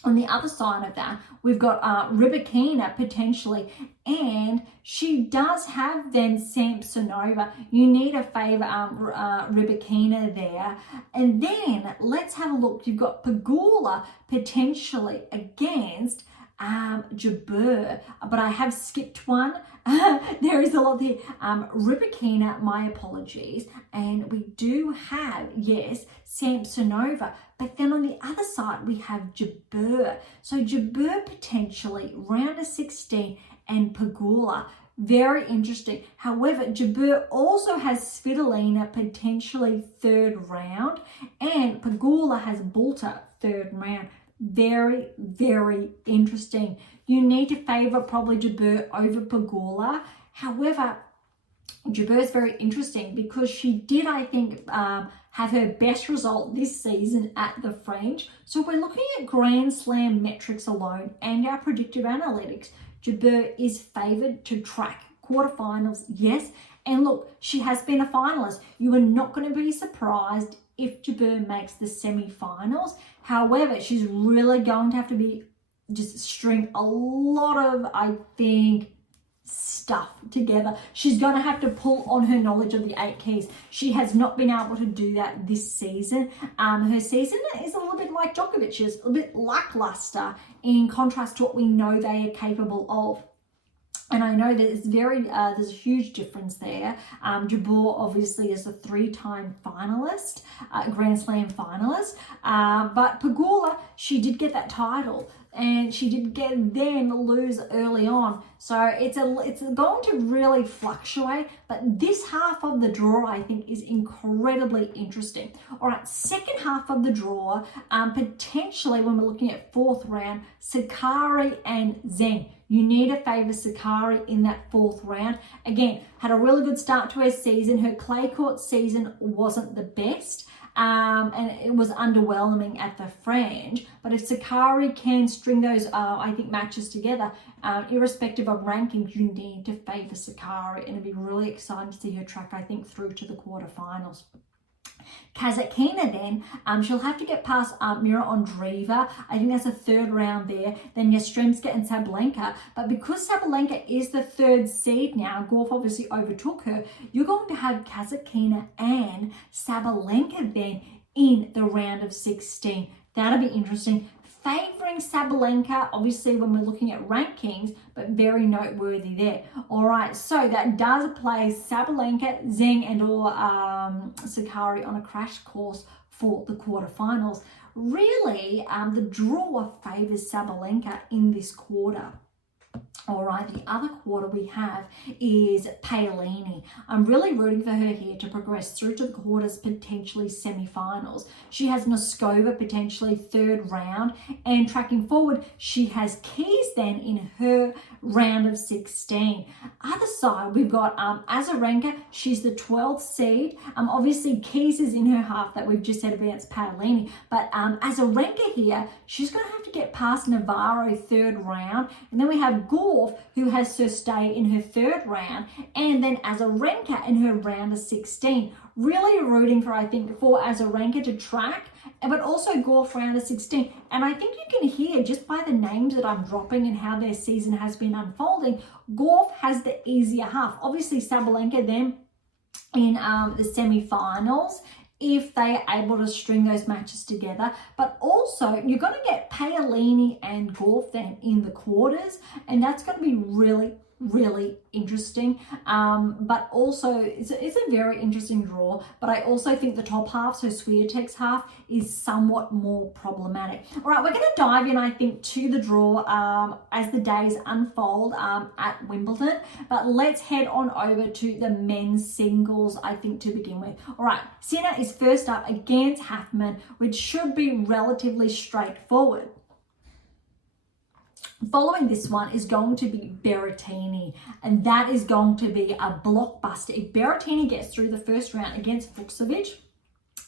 On the other side of that, we've got Rybakina potentially, and she does have then Samsonova. You need to favour Rybakina there. And then let's have a look. You've got Pegula potentially against Jabeur, but I have skipped one. There is a lot there. Rybakina, my apologies. And we do have, yes, Samsonova. But then on the other side, we have Jabeur. So Jabeur potentially round of 16 and Pegula. Very interesting. However, Jabeur also has Svitolina potentially third round, and Pegula has Bulta third round. Very, very interesting. You need to favour probably Jabeur over Pegula. However, Jabeur is very interesting because she did, I think, have her best result this season at the French. So we're looking at Grand Slam metrics alone and our predictive analytics. Jabeur is favoured to track quarterfinals, yes. And look, she has been a finalist. You are not going to be surprised if Jabeur makes the semi-finals. However, she's really going to have to be just string a lot of, I think, stuff together. She's going to have to pull on her knowledge of the 8 keys. She has not been able to do that this season. Her season is a little bit like Djokovic's, a bit lackluster in contrast to what we know they are capable of. And I know that it's there's a huge difference there. Jabeur obviously is a 3-time finalist, Grand Slam finalist. But Pegula, she did get that title, and she did then lose early on. So it's going to really fluctuate. But this half of the draw, I think, is incredibly interesting. All right, second half of the draw, potentially when we're looking at fourth round, Sakkari and Zheng. You need to favour Sakkari in that fourth round. Again, had a really good start to her season. Her clay court season wasn't the best, and it was underwhelming at the French. But if Sakkari can string those, I think, matches together, irrespective of rankings, you need to favour Sakkari, and it'd be really exciting to see her track, I think, through to the quarterfinals. Kazatkina then, she'll have to get past Mira Andreeva. I think that's a third round there. Then Yastremska and Sabalenka. But because Sabalenka is the third seed now, Gauff obviously overtook her, you're going to have Kazatkina and Sabalenka then in the round of 16. That'll be interesting. Favouring Sabalenka, obviously, when we're looking at rankings, but very noteworthy there. All right, so that does place Sabalenka, Zheng, and or Sakkari on a crash course for the quarterfinals. Really, the draw favours Sabalenka in this quarter. All right, the other quarter we have is Paolini. I'm really rooting for her here to progress through to the quarters, potentially semi-finals. She has Noskova potentially third round, and tracking forward, she has Keys then in her round of 16. Other side, we've got Azarenka. She's the 12th seed. Obviously, Keys is in her half that we've just said against Paolini, but Azarenka here, she's going to have to get past Navarro third round, and then we have Gauff Gauff, who has Surstay in her third round, and then Azarenka in her round of 16. Really rooting for, I think, for Azarenka to track, but also Gauff round of 16. And I think you can hear just by the names that I'm dropping and how their season has been unfolding, Gauff has the easier half. Obviously, Sabalenka then in the semi-finals, if they are able to string those matches together. But also, you're going to get Paolini and Gauff then in the quarters, and that's going to be really interesting. But also it's a very interesting draw, but I also think the top half, so Swiatek's half, is somewhat more problematic. All right, we're going to dive in, I think, to the draw as the days unfold at Wimbledon, but let's head on over to the men's singles, I think, to begin with. All right, Sinner is first up against Haffman, which should be relatively straightforward. Following this one is going to be Berrettini, and that is going to be a blockbuster. If Berrettini gets through the first round against Fucsovic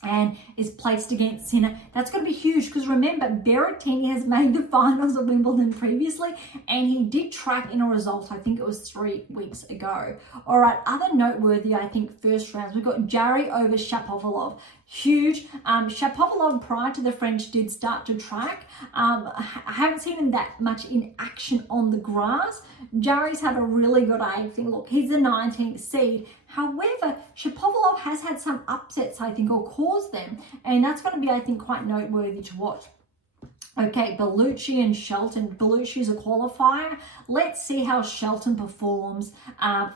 and is placed against Sinner, that's going to be huge, because remember, Berrettini has made the finals of Wimbledon previously, and he did track in a result, I think it was 3 weeks ago. All right, other noteworthy, I think, first rounds, we've got Jarry over Shapovalov. Huge. Shapovalov, prior to the French, did start to track. I haven't seen him that much in action on the grass. Jarry's had a really good, I think, look, he's the 19th seed. However, Shapovalov has had some upsets, I think, or caused them. And that's going to be, I think, quite noteworthy to watch. Okay, Bellucci and Shelton. Bellucci's a qualifier. Let's see how Shelton performs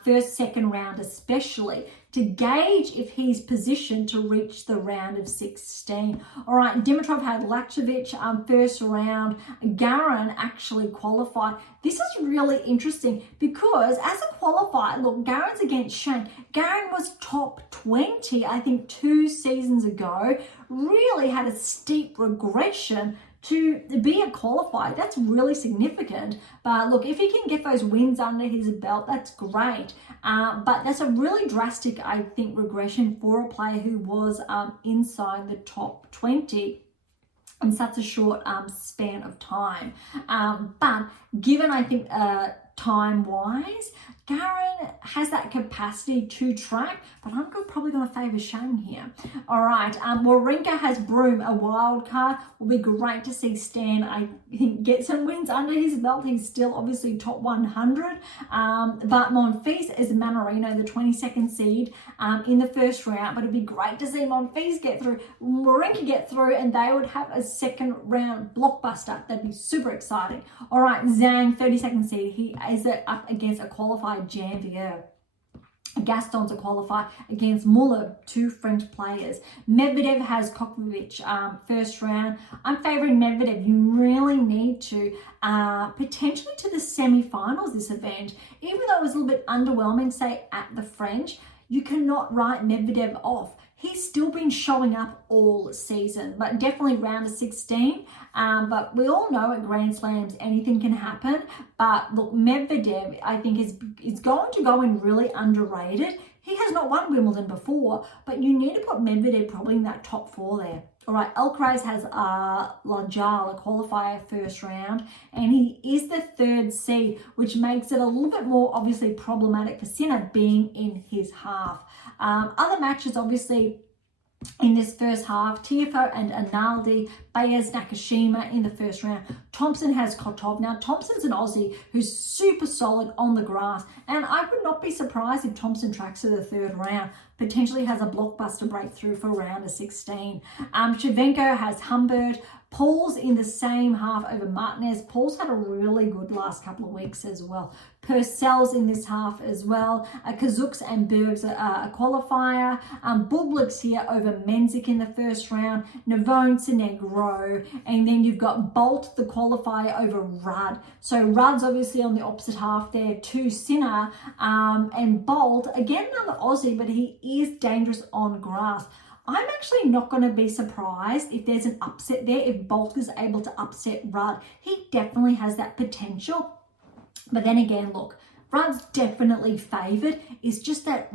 first, second round especially, to gauge if he's positioned to reach the round of 16. All right, Dimitrov had Lachovic first round. Garin actually qualified. This is really interesting because as a qualifier, look, Garin's against Shane. Garin was top 20, I think, 2 seasons ago. Really had a steep regression to be a qualifier. That's really significant. But look, if he can get those wins under his belt, that's great. But that's a really drastic, I think, regression for a player who was inside the top 20 in such a short span of time. But given, I think, time-wise, Garin has that capacity to track, but I'm probably going to favour Shane here. All right, Wawrinka has Broome, a wild card. Will be great to see Stan, I think, get some wins under his belt. He's still obviously top 100. But Monfils is Mannarino, the 22nd seed in the first round. But it'd be great to see Monfils get through, Wawrinka get through, and they would have a second round blockbuster. That'd be super exciting. All right, Zhang, 32nd seed. He is up against a qualified Janvier. Gaston's a qualifier against Muller, 2 French players. Medvedev has Kokovic first round. I'm favouring Medvedev. You really need to potentially to the semi-finals this event. Even though it was a little bit underwhelming, say, at the French, you cannot write Medvedev off. He's still been showing up all season, but definitely round of 16. But we all know at Grand Slams anything can happen. But look, Medvedev, I think, is going to go in really underrated. He has not won Wimbledon before, but you need to put Medvedev probably in that top 4 there. All right, Alcaraz has Lajal, a qualifier first round, and he is the 3rd seed, which makes it a little bit more obviously problematic for Sinner being in his half. Other matches, obviously, in this first half, Tiafoe and Analdi, Baez, Nakashima in the first round. Thompson has Kotov. Now, Thompson's an Aussie who's super solid on the grass, and I would not be surprised if Thompson tracks to the 3rd round, potentially has a blockbuster breakthrough for round of 16. Shevchenko has Humbert. Paul's in the same half over Martinez. Paul's had a really good last couple of weeks as well. Purcell's in this half as well. Kazuks and Bergs a qualifier. Bublik's here over Menzik in the first round. Navone, Senegro. And then you've got Bolt, the qualifier, over Rudd. So Rudd's obviously on the opposite half there to Sinner. And Bolt, again, another Aussie, but he is dangerous on grass. I'm actually not going to be surprised if there's an upset there, if Bolt is able to upset Rudd. He definitely has that potential. But then again, look, Rudd's definitely favoured. It's just that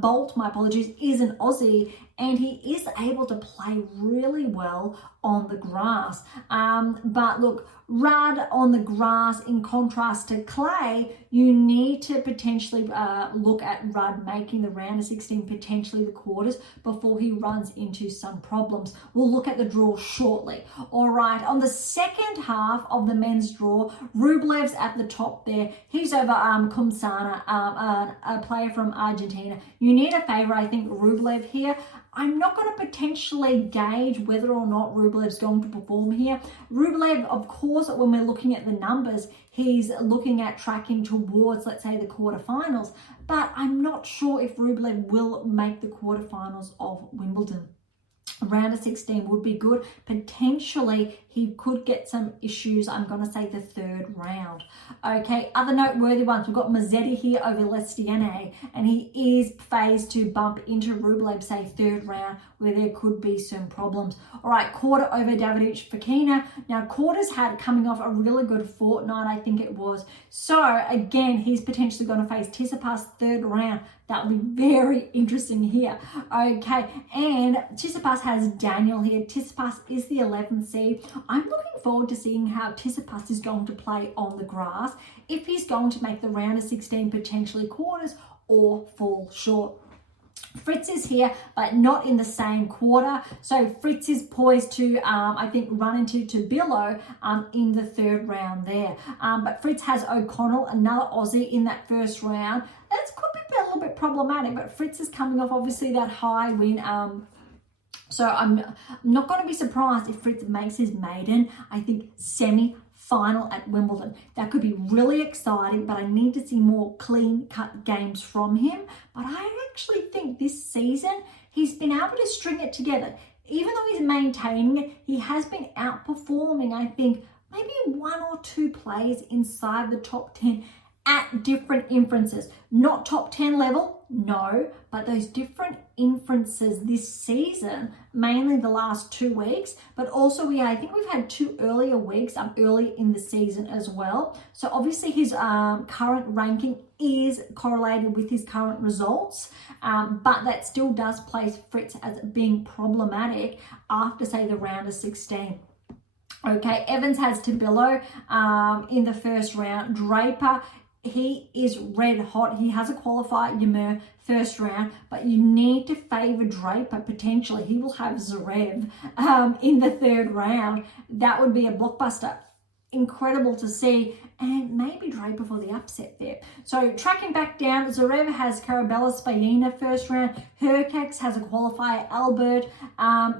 Bolt, my apologies, is an Aussie, and he is able to play really well on the grass. But look, Rudd on the grass, in contrast to clay, you need to potentially look at Rudd making the round of 16, potentially the quarters, before he runs into some problems. We'll look at the draw shortly. All right, on the second half of the men's draw, Rublev's at the top there. He's over Kumsana, a player from Argentina. You need a favor, I think, Rublev here. I'm not going to potentially gauge whether or not Rublev's going to perform here. Rublev, of course, when we're looking at the numbers, he's looking at tracking towards, let's say, the quarterfinals. But I'm not sure if Rublev will make the quarterfinals of Wimbledon. A round of 16 would be good. Potentially, he could get some issues. I'm going to say the third round. Okay, other noteworthy ones. We've got Mazzetti here over Lestienne, and he is phased to bump into Rublev, say, third round, where there could be some problems. All right, Quarter over Davidovich Fokina. Now, Quarter's had coming off a really good fortnight, I think it was. So, again, he's potentially going to face Tsitsipas third round. That will be very interesting here. Okay, and Tsitsipas has Daniel here. Tsitsipas is the 11th seed. I'm looking forward to seeing how Tsitsipas is going to play on the grass, if he's going to make the round of 16, potentially quarters, or fall short. Fritz is here, but not in the same quarter. So Fritz is poised to, I think, run into Billow in the third round there. But Fritz has O'Connell, another Aussie, in that first round. That could be a little bit problematic, but Fritz is coming off, obviously, that high win. So I'm not going to be surprised if Fritz makes his maiden, I think, semi-final at Wimbledon. That could be really exciting, but I need to see more clean-cut games from him. But I actually think this season he's been able to string it together. Even though he's maintaining it, he has been outperforming, I think, maybe one or two players inside the top 10 at different inferences. Not top 10 level, no, but those different inferences this season, mainly the last 2 weeks, but also I think we've had 2 earlier weeks early in the season as well. So obviously his current ranking is correlated with his current results, but that still does place Fritz as being problematic after, say, the round of 16. Okay, Evans has Tabilo in the first round. Draper, he is red hot. He has a qualifier Ymer first round, but you need to favour Draper potentially. He will have Zverev in the third round. That would be a blockbuster. Incredible to see, and maybe Draper for the upset there. So tracking back down, Zverev has Carabella Spayina first round. Herkex has a qualifier Albert.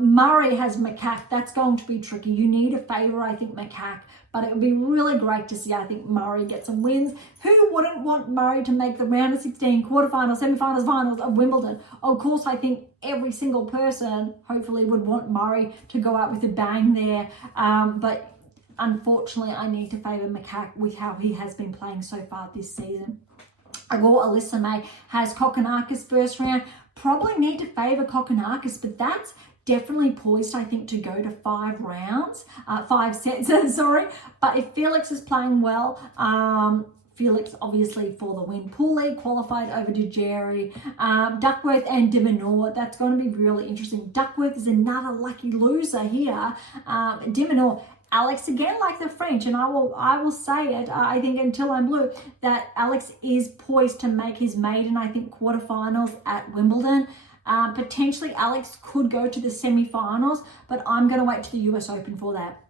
Murray has Macaque. That's going to be tricky. You need a favour, I think, Macaque. But it would be really great to see, I think, Murray get some wins. Who wouldn't want Murray to make the round of 16, quarterfinals, semifinals, finals of Wimbledon? Of course, I think every single person hopefully would want Murray to go out with a bang there. But unfortunately, I need to favour Macaque with how he has been playing so far this season. Igor Alyssa has Kokkinakis first round. Probably need to favour Kokkinakis, but that's definitely poised, I think, to go to 5 rounds, 5 sets, sorry. But if Felix is playing well, Felix obviously for the win. Pooley qualified over to Jerry. Duckworth and De Minaur, that's going to be really interesting. Duckworth is another lucky loser here. De Minaur, Alex, again, like the French, and I will say it, I think until I'm blue, that Alex is poised to make his maiden, I think, quarterfinals at Wimbledon. Potentially Alex could go to the semi-finals, but I'm going to wait to the US Open for that.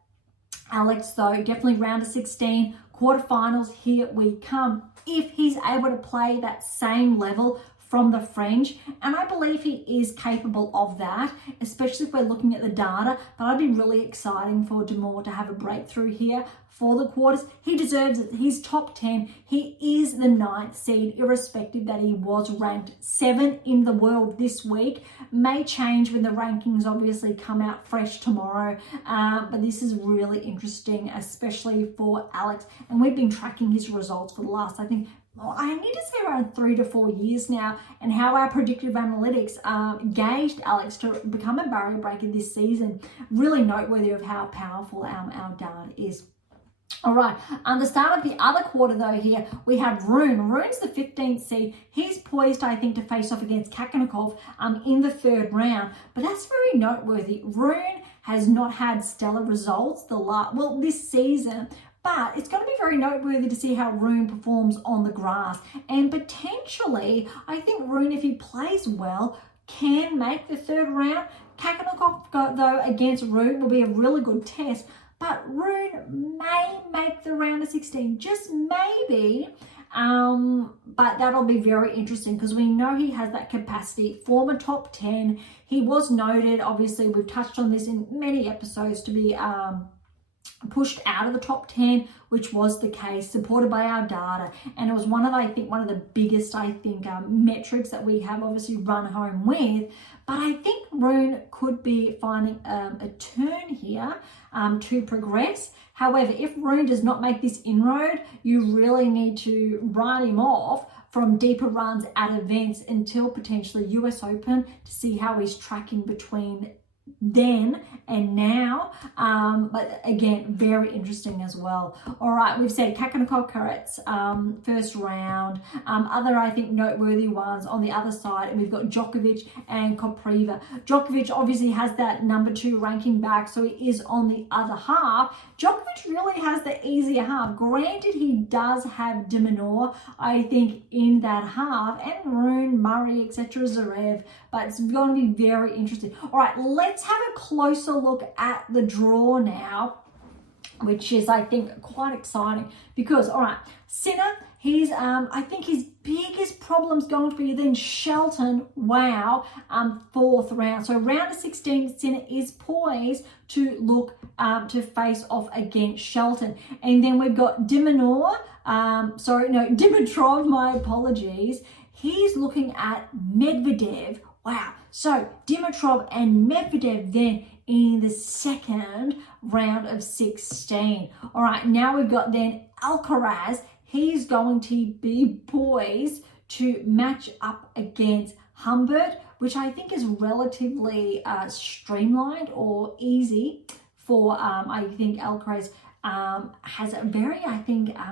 Alex, though, definitely round of 16, quarterfinals, here we come. If he's able to play that same level from the French, and I believe he is capable of that, especially if we're looking at the data, but I'd be really exciting for De Minaur to have a breakthrough here for the quarters. He deserves it. He's top 10. He is the 9th seed, irrespective that he was ranked 7 in the world this week. May change when the rankings obviously come out fresh tomorrow, but this is really interesting, especially for Alex, and we've been tracking his results for the last, I think, I need to say around 3 to 4 years now, and how our predictive analytics gauged Alex to become a barrier breaker this season. Really noteworthy of how powerful our data is. All right, the start of the other quarter though here, we have Rune. Rune's the 15th seed. He's poised, I think, to face off against Kakanokov in the third round, but that's very noteworthy. Rune has not had stellar results this season, but it's going to be very noteworthy to see how Rune performs on the grass. And potentially, I think Rune, if he plays well, can make the third round. Kakanokov, though, against Rune will be a really good test, but Rune may make the round of 16, just maybe. But that'll be very interesting because we know he has that capacity. Former top 10. He was noted, obviously, we've touched on this in many episodes, to be pushed out of the top 10, which was the case, supported by our data, and it was one of the biggest metrics that we have obviously run home with. But I think Rune could be finding a turn here to progress. However, if Rune does not make this inroad, you really need to write him off from deeper runs at events until potentially US Open to see how he's tracking between then and now. But again, very interesting as well. All right, we've said Kakanokov Karetz, first round. Other, I think, noteworthy ones on the other side, and we've got Djokovic and Kopriva. Djokovic obviously has that number 2 ranking back, so he is on the other half. Djokovic really has the easier half. Granted, he does have de Minaur, I think, in that half, and Rune, Murray, etc., Zverev, but it's going to be very interesting. All right, let's have a closer look at the draw now, which is, I think, quite exciting because, all right, Sinner, he's, I think his biggest problem's going to be then Shelton, wow, 4th round. So round of 16, Sinner is poised to look to face off against Shelton. And then we've got Dimitrov, my apologies. He's looking at Medvedev. Wow. So Dimitrov and Medvedev then in the second round of 16. All right, now we've got then Alcaraz. He's going to be poised to match up against Humbert, which I think is relatively streamlined or easy for, I think Alcaraz has a very,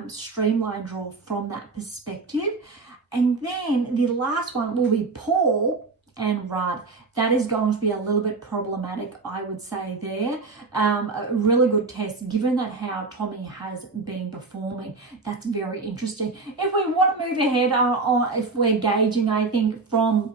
streamlined draw from that perspective. And then the last one will be Paul and Rudd. That is going to be a little bit problematic, I would say there. A really good test, given that how Tommy has been performing. That's very interesting. If we want to move ahead if we're gauging, I think, from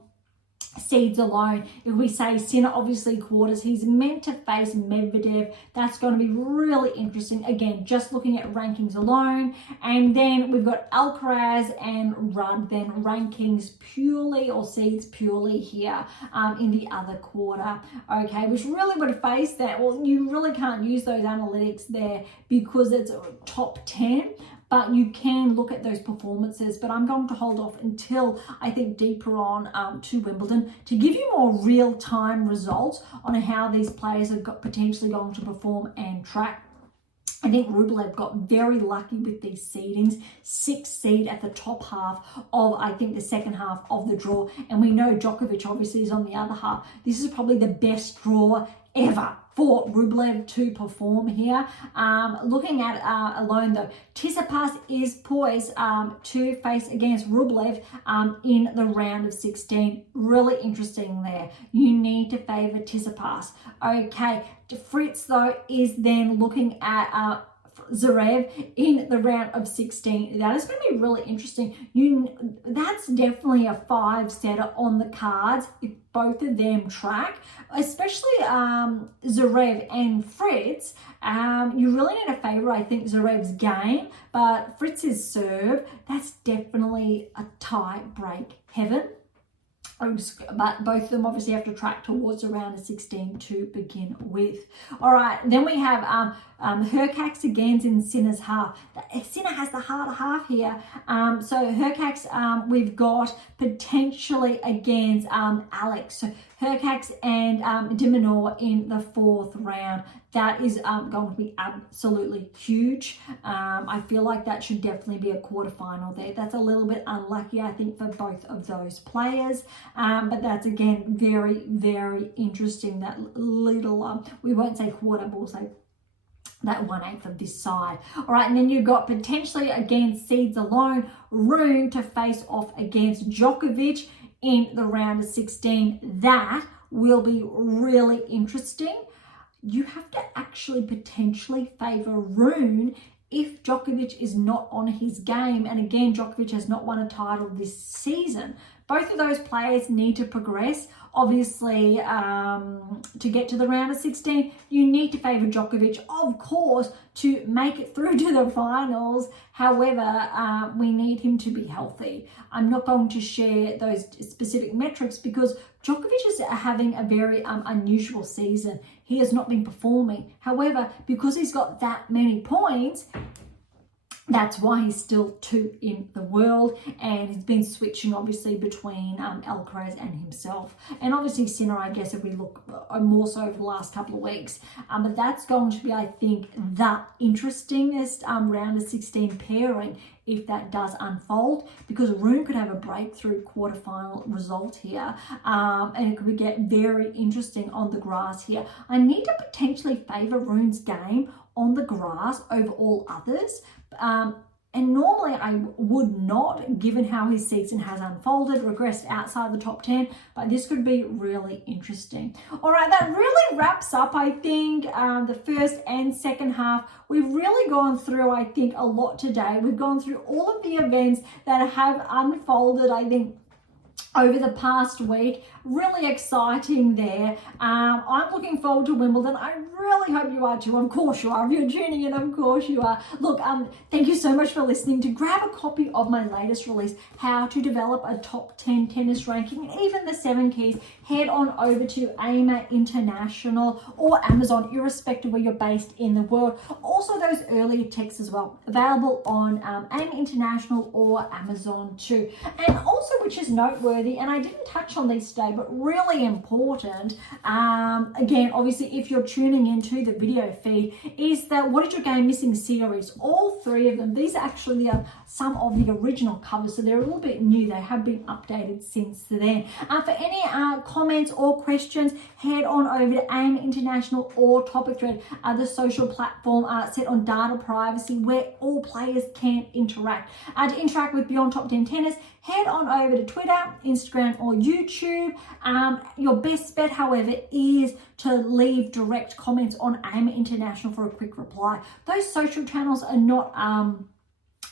seeds alone, if we say Sinner, obviously quarters, he's meant to face Medvedev. That's going to be really interesting. Again, just looking at rankings alone. And then we've got Alcaraz and Rudd, then rankings purely, or seeds purely here in the other quarter. Okay, which really would face that. Well, you really can't use those analytics there because it's top 10. But you can look at those performances. But I'm going to hold off until I think deeper on to Wimbledon to give you more real-time results on how these players are potentially going to perform and track. I think Rublev got very lucky with these seedings. 6th seed at the top half of, I think, the second half of the draw. And we know Djokovic obviously is on the other half. This is probably the best draw ever for Rublev to perform here. Looking at alone though, Tsitsipas is poised to face against Rublev in the round of 16. Really interesting there. You need to favour Tsitsipas. Okay, Fritz though is then looking at Zverev in the round of 16. That is going to be really interesting. That's definitely a 5-setter on the cards if both of them track, especially Zverev and Fritz. You really need to favour, I think, Zverev's game, but Fritz's serve, that's definitely a tie break heaven. But both of them obviously have to track towards the round of 16 to begin with. All right, then we have Hurkacz again in Sinner's half. Sinner has the harder half here. So Hurkacz, we've got potentially against Alex. So Hurkacz and de Minaur in the 4th round. That is going to be absolutely huge. I feel like that should definitely be a quarterfinal there. That's a little bit unlucky, I think, for both of those players. But that's, again, very, very interesting. That little, we won't say quarter, but we'll say that 1/8 of this side. All right, and then you've got potentially against seeds alone, Rune to face off against Djokovic in the round of 16. That will be really interesting. You have to actually potentially favour Rune if Djokovic is not on his game. And again, Djokovic has not won a title this season. Both of those players need to progress. Obviously, to get to the round of 16, you need to favour Djokovic, of course, to make it through to the finals. However, we need him to be healthy. I'm not going to share those specific metrics because Djokovic is having a very unusual season. He has not been performing. However, because he's got that many points, that's why he's still 2 in the world, and he's been switching obviously between Alcaraz and himself, and obviously Sinner, I guess, if we look more so over the last couple of weeks. But that's going to be, I think, the interestingest round of 16 pairing if that does unfold, because Rune could have a breakthrough quarterfinal result here, and it could get very interesting on the grass here. I need to potentially favour Rune's game on the grass over all others. And normally I would not, given how his season has unfolded, regressed outside the top 10, but this could be really interesting. All right, that really wraps up, I think, the first and second half. We've really gone through, I think, a lot today. We've gone through all of the events that have unfolded, I think, over the past week. Really exciting there. I'm looking forward to Wimbledon. I really hope you are too. Of course you are. If you're tuning in, of course you are. Look, thank you so much for listening. To grab a copy of my latest release, How to Develop a Top 10 Tennis Ranking, and even the 7 keys, head on over to AIMA International or Amazon, irrespective where you're based in the world. Also, those earlier texts as well, available on AIMA International or Amazon too. And also, which is noteworthy, and I didn't touch on these today, but really important, again, obviously, if you're tuning into the video feed, is the What Is Your Game Missing series. All 3 of them. These are actually some of the original covers, so they're a little bit new. They have been updated since then. For any comments or questions, head on over to AIM International or Topic Thread, the social platform set on data privacy where all players can interact. To interact with Beyond Top 10 Tennis, head on over to Twitter, Instagram, or YouTube. Your best bet, however, is to leave direct comments on AIM International for a quick reply. Those social channels are not,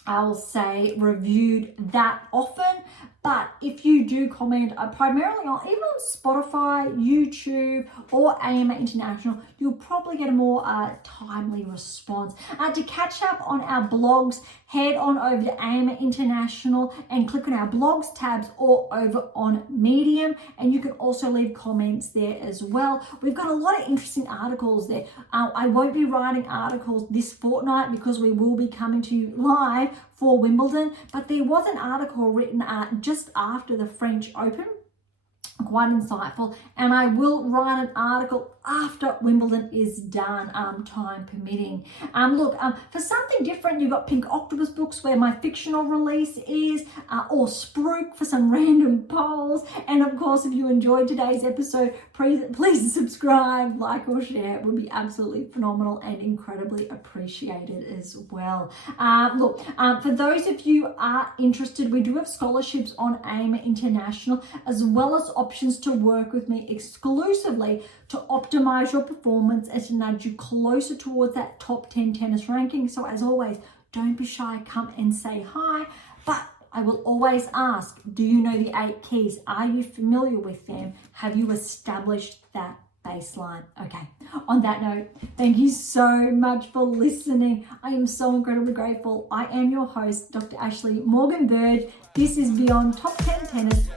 I'll say, reviewed that often. But if you do comment primarily on even on Spotify, YouTube, or AIMA International, you'll probably get a more timely response. To catch up on our blogs, head on over to AIMA International and click on our blogs tabs or over on Medium, and you can also leave comments there as well. We've got a lot of interesting articles there. I won't be writing articles this fortnight because we will be coming to you live for Wimbledon, but there was an article written just after the French Open, quite insightful, and I will write an article after Wimbledon is done, time permitting. Look, for something different, you've got Pink Octopus Books, where my fictional release is, or Spruik for some random polls. And of course, if you enjoyed today's episode, please subscribe, like, or share. It would be absolutely phenomenal and incredibly appreciated as well. Look, for those of you who are interested, we do have scholarships on AIMA International, as well as options to work with me exclusively to optimize your performance and to nudge you closer towards that top 10 tennis ranking. So as always, don't be shy, come and say hi. But I will always ask, do you know the 8 keys? Are you familiar with them? Have you established that baseline? Okay, on that note, thank you so much for listening. I am so incredibly grateful. I am your host, Dr. Ashley Morgan Berge. This is Beyond Top 10 Tennis,